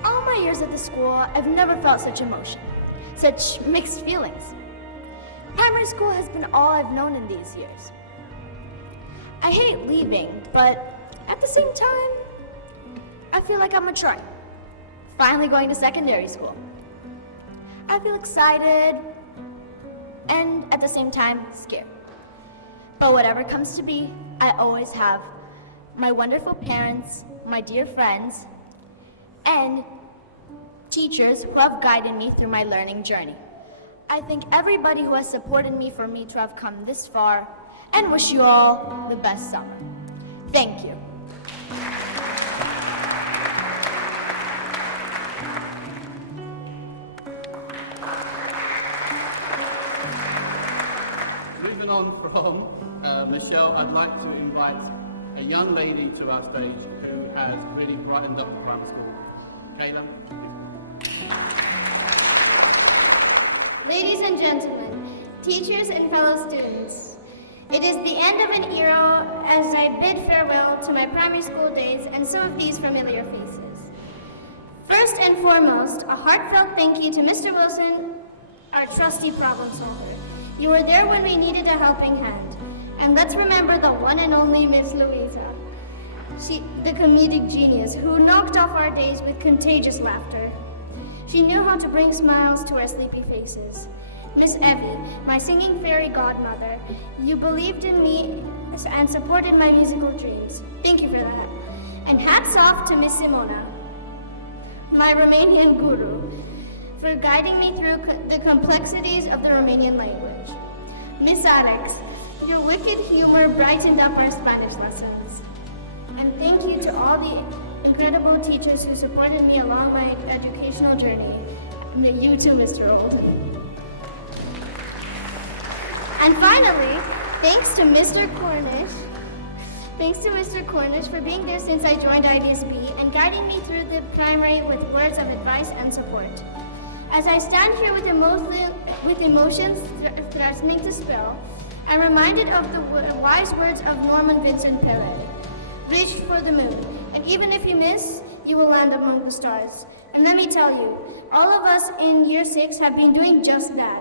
All my years at the school, I've never felt such emotion, such mixed feelings. Primary school has been all I've known in these years. I hate leaving, but at the same time, I feel like I'm maturing. Finally going to secondary school. I feel excited and at the same time scared. But whatever comes to be, I always have my wonderful parents, my dear friends, and teachers who have guided me through my learning journey. I thank everybody who has supported me for me to have come this far and wish you all the best summer. Thank you. on from Michelle, I'd like to invite a young lady to our stage who has really brightened up the primary school. Kayla. Ladies and gentlemen, teachers and fellow students, it is the end of an era as I bid farewell to my primary school days and some of these familiar faces. First and foremost, a heartfelt thank you to Mr. Wilson, our trusty problem solver. You were there when we needed a helping hand. And let's remember the one and only Miss Louisa, the comedic genius who knocked off our days with contagious laughter. She knew how to bring smiles to our sleepy faces. Miss Evie, my singing fairy godmother, you believed in me and supported my musical dreams. Thank you for that. And hats off to Miss Simona, my Romanian guru, for guiding me through the complexities of the Romanian language. Miss Alex, your wicked humor brightened up our Spanish lessons. And thank you to all the incredible teachers who supported me along my educational journey. You too, Mr. Old. And finally, thanks to Mr. Cornish. Thanks to Mr. Cornish for being there since I joined IBSB and guiding me through the primary with words of advice and support. As I stand here with emotions threatening to spill, I'm reminded of the wise words of Norman Vincent Peale. Reach for the moon, and even if you miss, you will land among the stars. And let me tell you, all of us in year 6 have been doing just that.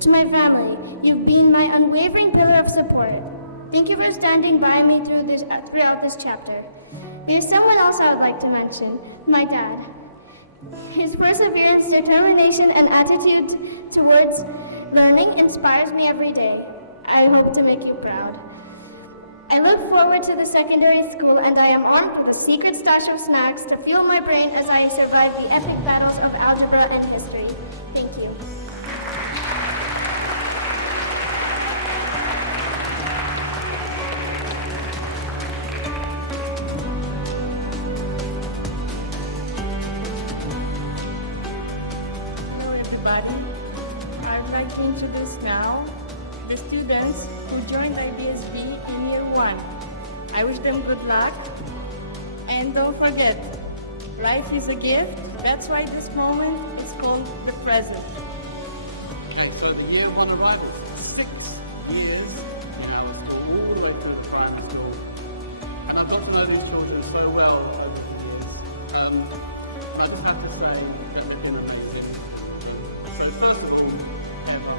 To my family, you've been my unwavering pillar of support. Thank you for standing by me throughout this chapter. There's someone else I would like to mention, my dad. His perseverance, determination, and attitude towards learning inspires me every day. I hope to make you proud. I look forward to the secondary school, and I am armed with a secret stash of snacks to fuel my brain as I survive the epic battles of algebra and history. Thank you. Hello everybody. I'd like to introduce now the students who joined IBSB in year 1. I wish them good luck. And don't forget, life is a gift. That's why this moment is called the present. Okay, so the year 1 arrival, 6 years in our school, all the way through the primary school. And I've got to know these children so well over the years. I just have to say that they've been amazing. So first of all, everyone.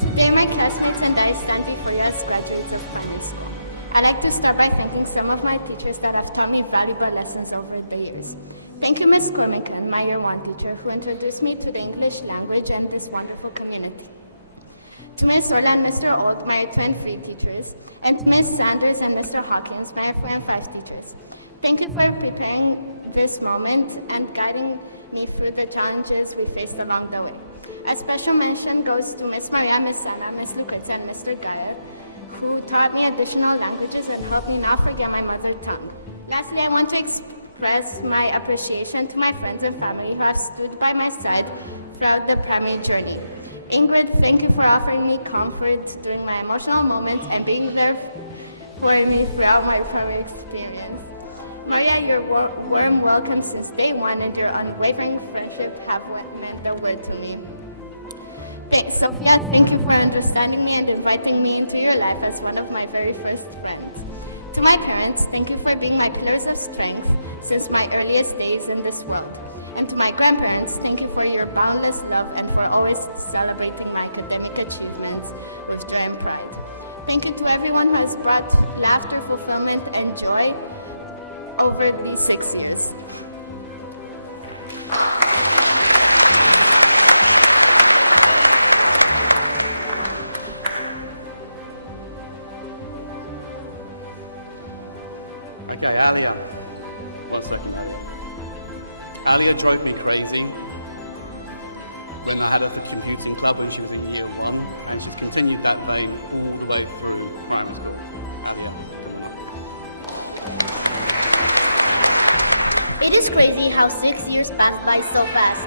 Today, my classmates and I stand before you as graduates of primary school. I'd like to start by thanking some of my teachers that have taught me valuable lessons over the years. Thank you, Ms. Cormican, my year 1 teacher, who introduced me to the English language and this wonderful community. To Ms. Ola and Mr. Old, my year 2 and 3 teachers, and to Ms. Sanders and Mr. Hawkins, my year 4 and 5 teachers. Thank you for preparing this moment and guiding me through the challenges we faced along the way. A special mention goes to Ms. Maria, Ms. Sana, Ms. Lucas, and Mr. Geyer, who taught me additional languages and helped me not forget my mother tongue. Lastly, I want to express my appreciation to my friends and family who have stood by my side throughout the primary journey. Ingrid, thank you for offering me comfort during my emotional moments and being there for me throughout my primary experience. Maria, your warm welcome since day 1 and your unwavering friendship have meant the world to me. Okay, Sophia, thank you for understanding me and inviting me into your life as one of my very first friends. To my parents, thank you for being my pillars of strength since my earliest days in this world. And to my grandparents, thank you for your boundless love and for always celebrating my academic achievements with joy and pride. Thank you to everyone who has brought laughter, fulfillment, and joy over these 6 years. Okay, Alia. 1 second. Alia drove me crazy. Then I had her for computing club when she was in year 1, and she's continued that lane all the way through primary school. It is crazy how 6 years pass by so fast.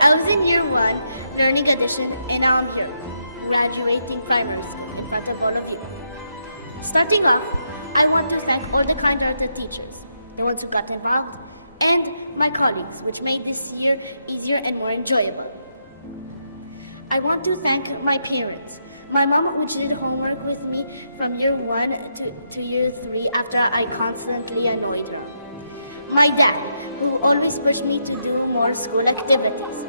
I was in year 1, learning addition, and now I'm here, graduating primary school in front of all of you. Starting off, I want to thank all the kind-hearted teachers, the ones who got involved, and my colleagues, which made this year easier and more enjoyable. I want to thank my parents. My mom, which did homework with me from year 1 to year 3 after I constantly annoyed her. My dad, who always pushed me to do more school activities.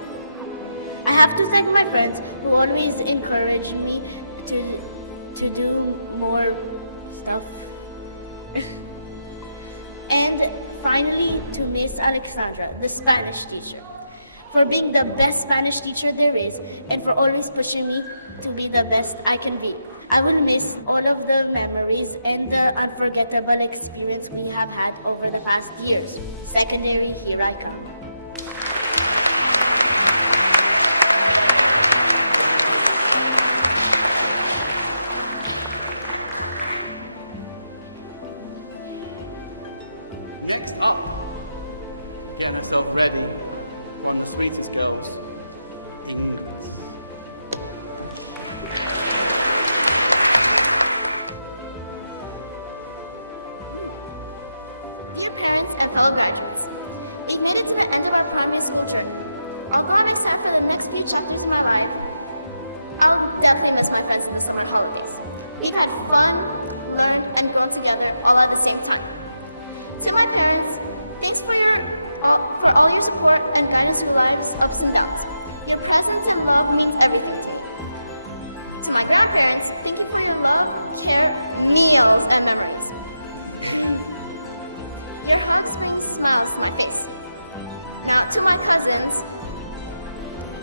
I have to thank my friends who always encourage me to do more stuff. And finally, to Miss Alexandra, the Spanish teacher, for being the best Spanish teacher there is, and for always pushing me to be the best I can be. I will miss all of the memories and the unforgettable experience we have had over the past years. Secondary, here I come. Next up, get yourself ready on the sweetest girls in the Dear parents and fellow graduates, we've made it to the end of our primary school trip. Although I'm excited for the next 3 chapters of my life, I'll definitely miss my friends in the summer holidays. We've had fun, learned, and grown together all at the same time. To my parents, thanks for all your support and guidance through life's ups and downs. Your presence and love mean everything to me. To my grandparents, thank you for your love, care, meals, and memories. Your hearts bring smiles to my face. Now to my cousins,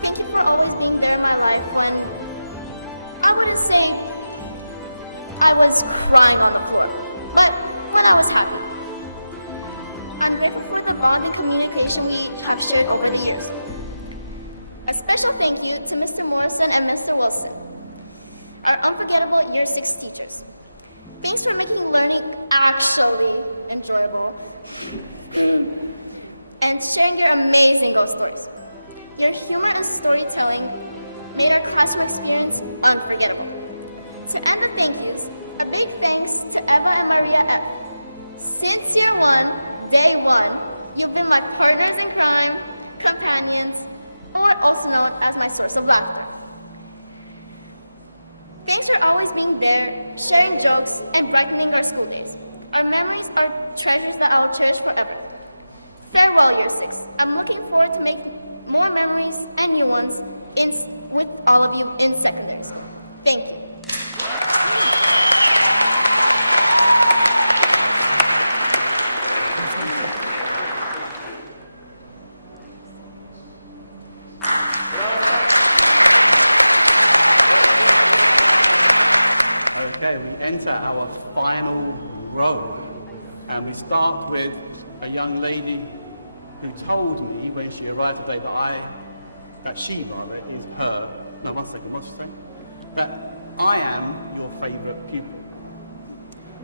thank you for always being there in my life when I wouldn't say I was crying on the floor, but when I was happy. I'm grateful for the bond and communication we have shared over the years. A special thank you to Mr. Morrison and Mr. Wilson, our unforgettable Year 6 teachers. Thanks for making learning actually enjoyable and sharing your amazing ghost stories. Your humor and storytelling made our classroom experience unforgettable. To Eva, thank yous. A big thanks to Eva and Maria F. Since year 1, day 1, you've been my partners in crime, companions, or also known as my source of laughter. Thanks for always being there, sharing jokes, and brightening our school days. Our memories are treasures that I'll cherish forever. Farewell, Year 6. I'm looking forward to making more memories and new ones with all of you in secondary school. Thank you. Okay, we enter our final row, and we start with a young lady who told me when she arrived today that she, Laura, is her, no, one second, what's she saying? That I am your favourite pupil.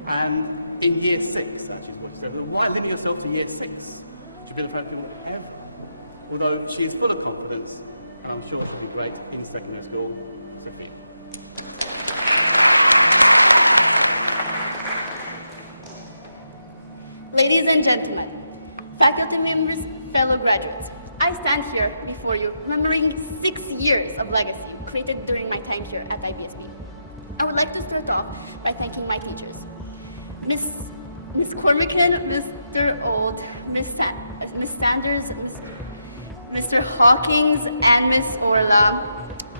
And in year 6, actually, is what she said. Well, why limit yourself to year 6? She's been a favourite pupil ever. Although she is full of confidence, and I'm sure she'll be great in secondary school. Sophie. Ladies and gentlemen, faculty members, fellow graduates, I stand here before you remembering 6 years of legacy created during my time here at IBSB. I would like to start off by thanking my teachers. Miss Cormican, Mr. Old, Miss Sanders, Mr. Hawkins, and Miss Orla,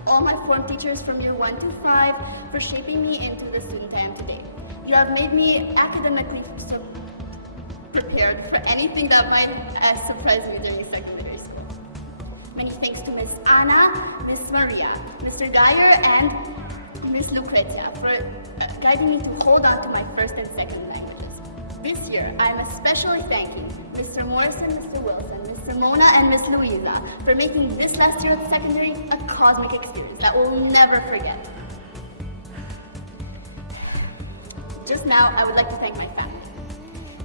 all my form teachers from year 1 to 5 for shaping me into the student I am today. You have made me academically so prepared for anything that might surprise me during secondary school. Many thanks to Miss Anna, Miss Maria, Mr. Geyer, and Miss Lucrezia for guiding me to hold on to my first and second languages. This year, I am especially thanking Mr. Morrison, Mr. Wilson, Miss Simona and Miss Louisa for making this last year of secondary a cosmic experience that we'll never forget. Just now, I would like to thank my family,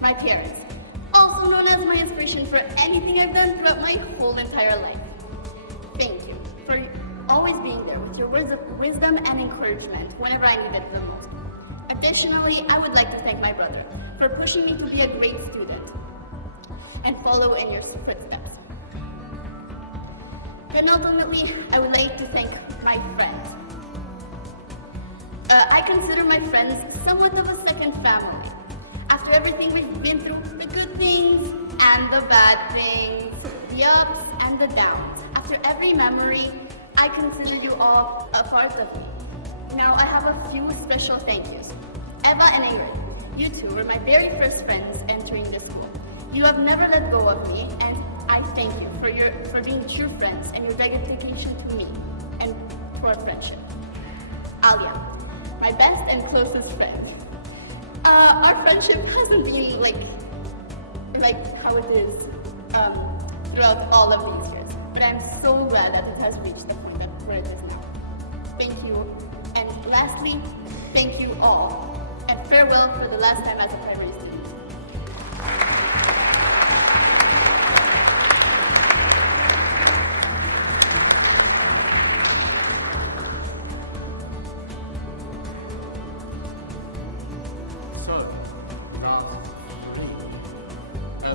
my parents, also known as my inspiration for anything I've done throughout my whole entire life. Thank you for always being there with your words of wisdom and encouragement whenever I needed it the most. Additionally, I would like to thank my brother for pushing me to be a great student and follow in your footsteps. And ultimately, I would like to thank my friends. I consider my friends somewhat of a second family. After everything we've been through, the good things and the bad things, the ups and the downs, after every memory, I consider you all a part of me. Now I have a few special thank yous. Eva and Ingrid, you two were my very first friends entering this school. You have never let go of me, and I thank you for being true friends and your dedication to me and to our friendship. Alia, my best and closest friend. Our friendship hasn't been like how it is throughout all of these years, but I'm so glad that it has reached the point where it is now. Thank you, and lastly, thank you all, and farewell for the last time as a primary student.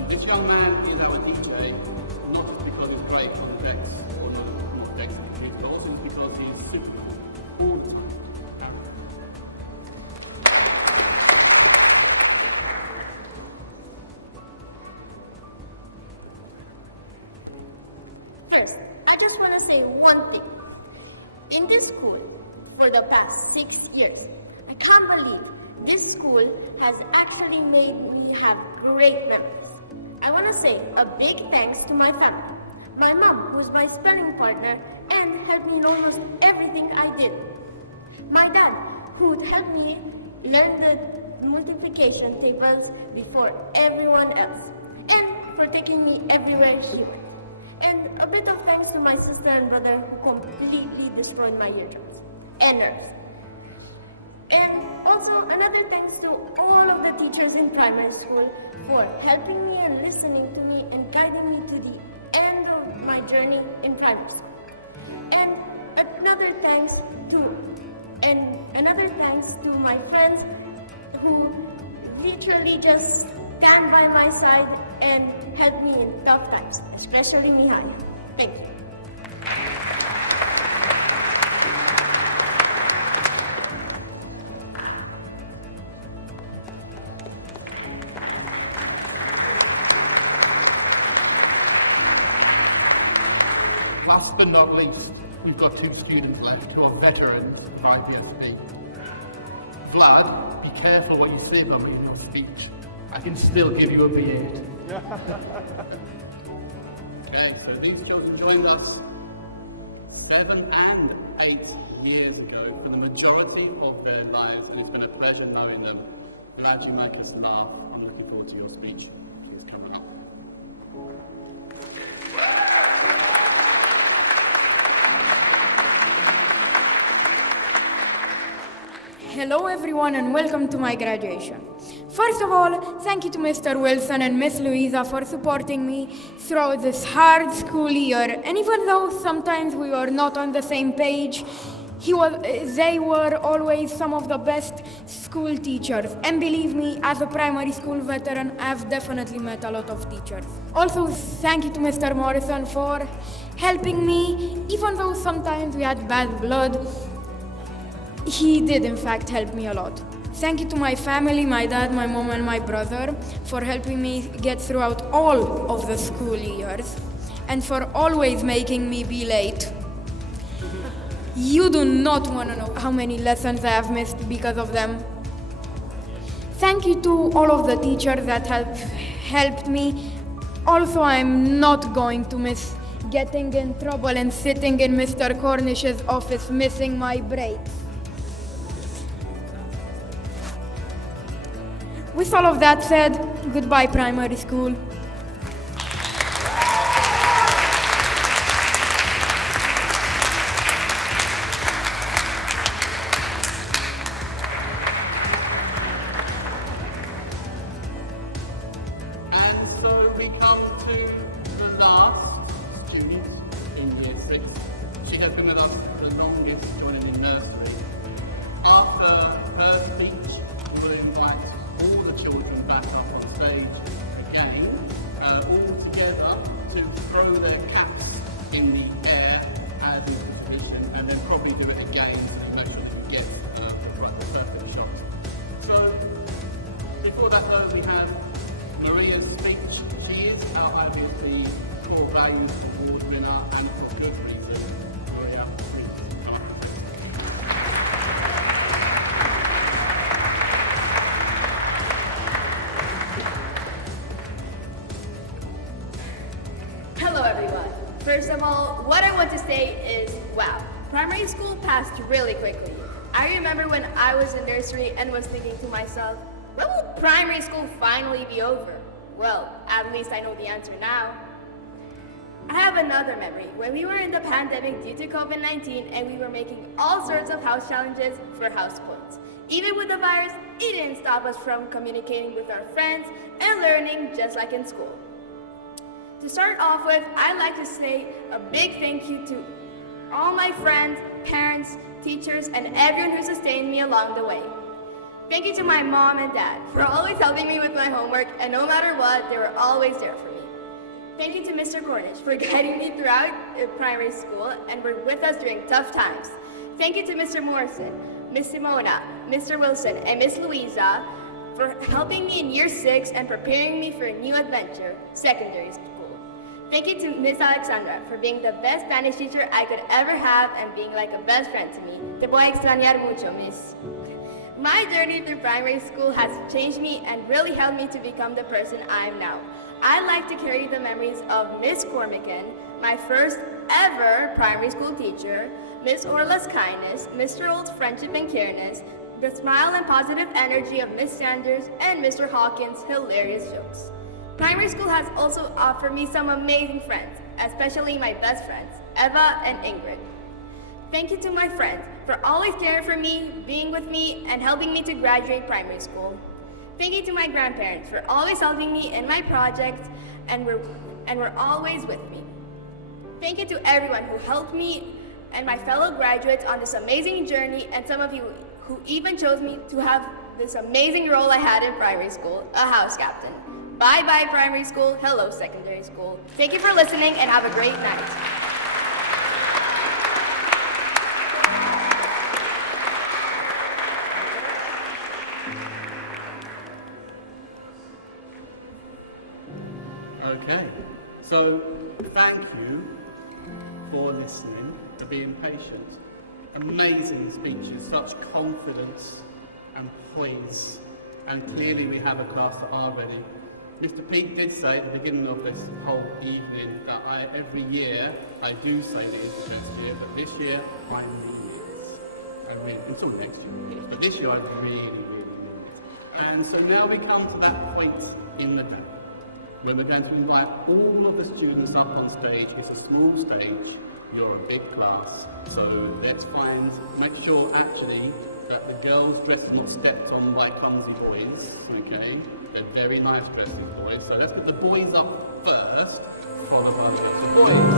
This young man is our DJ, not just because he's great on decks or not decks, but also because he's super cool all the time. First, I just want to say one thing. In this school, for the past 6 years, I can't believe this school has actually made me have great memories. I want to say a big thanks to my family. My mom, who was my spelling partner and helped me in almost everything I did. My dad, who would help me learn the multiplication tables before everyone else, and for taking me everywhere he went. And a bit of thanks to my sister and brother who completely destroyed my eardrums and nerves. And also another thanks to all of the teachers in primary school for helping me and listening to me and guiding me to the end of my journey in primary school. And another thanks to my friends who literally just stand by my side and help me in tough times, especially Mihai. Thank you. Last but not least, we've got 2 students left who are veterans of IBSB. Vlad, be careful what you say about me in your speech. I can still give you a beard. Okay, so these children joined us 7 and 8 years ago for the majority of their lives, and it's been a pleasure knowing them. Glad you make us laugh. I'm looking forward to your speech. It's coming up. Hello everyone and welcome to my graduation. First of all, thank you to Mr. Wilson and Miss Louisa for supporting me throughout this hard school year. And even though sometimes we were not on the same page, they were always some of the best school teachers. And believe me, as a primary school veteran, I've definitely met a lot of teachers. Also, thank you to Mr. Morrison for helping me, even though sometimes we had bad blood. He did in fact help me a lot. Thank you to my family, my dad, my mom and my brother for helping me get throughout all of the school years and for always making me be late. You do not want to know how many lessons I have missed because of them. Thank you to all of the teachers that have helped me. Also, I'm not going to miss getting in trouble and sitting in Mr. Cornish's office missing my breaks. With all of that said, goodbye primary school. in Year 6. She has been with us for the longest, joining in nursery. After her speech, we will invite all the children back up on stage again, all together to throw their caps in the air as a tradition, and then probably do it again to make sure we get the perfect shot. So, before that though, we have Maria's speech. She is our IBSB Core Values Award winner, and for good reason. Maria, please. Hello everyone. First of all, what I want to say is, wow, primary school passed really quickly. I remember when I was in nursery and was thinking to myself, when will primary school finally be over? Well, at least I know the answer now. I have another memory when we were in the pandemic due to COVID-19 and we were making all sorts of house challenges for house points. Even with the virus, it didn't stop us from communicating with our friends and learning just like in school. To start off with, I'd like to say a big thank you to all my friends, parents, teachers, and everyone who sustained me along the way. Thank you to my mom and dad for always helping me with my homework, and no matter what, they were always there for me. Thank you to Mr. Cornish for guiding me throughout primary school and were with us during tough times. Thank you to Mr. Morrison, Miss Simona, Mr. Wilson, and Miss Louisa for helping me in Year 6 and preparing me for a new adventure, secondary school. Thank you to Miss Alexandra for being the best Spanish teacher I could ever have and being like a best friend to me. Te voy a extrañar mucho, Miss. My journey through primary school has changed me and really helped me to become the person I am now. I like to carry the memories of Miss Cormican, my first ever primary school teacher, Miss Orla's kindness, Mr. Old's friendship and careness, the smile and positive energy of Miss Sanders, and Mr. Hawkins' hilarious jokes. Primary school has also offered me some amazing friends, especially my best friends, Eva and Ingrid. Thank you to my friends for always caring for me, being with me, and helping me to graduate primary school. Thank you to my grandparents for always helping me in my projects and were always with me. Thank you to everyone who helped me and my fellow graduates on this amazing journey, and some of you who even chose me to have this amazing role I had in primary school, a house captain. Bye-bye primary school, hello secondary school. Thank you for listening and have a great night. Okay, so thank you for listening, for being patient. Amazing speeches, such confidence and poise, and clearly we have a class that are ready. Mr. Peet did say at the beginning of this whole evening that every year I do say that it's the best year, but this year I mean it. I mean, until next year, but this year I really mean it. And so now we come to that point in the day when we're going to invite all of the students up on stage. It's a small stage, you're a big class, so let's make sure actually that the girls' dress is not stepped on by clumsy boys, okay? They're very nice dressing boys, so let's get the boys up first, followed by the boys.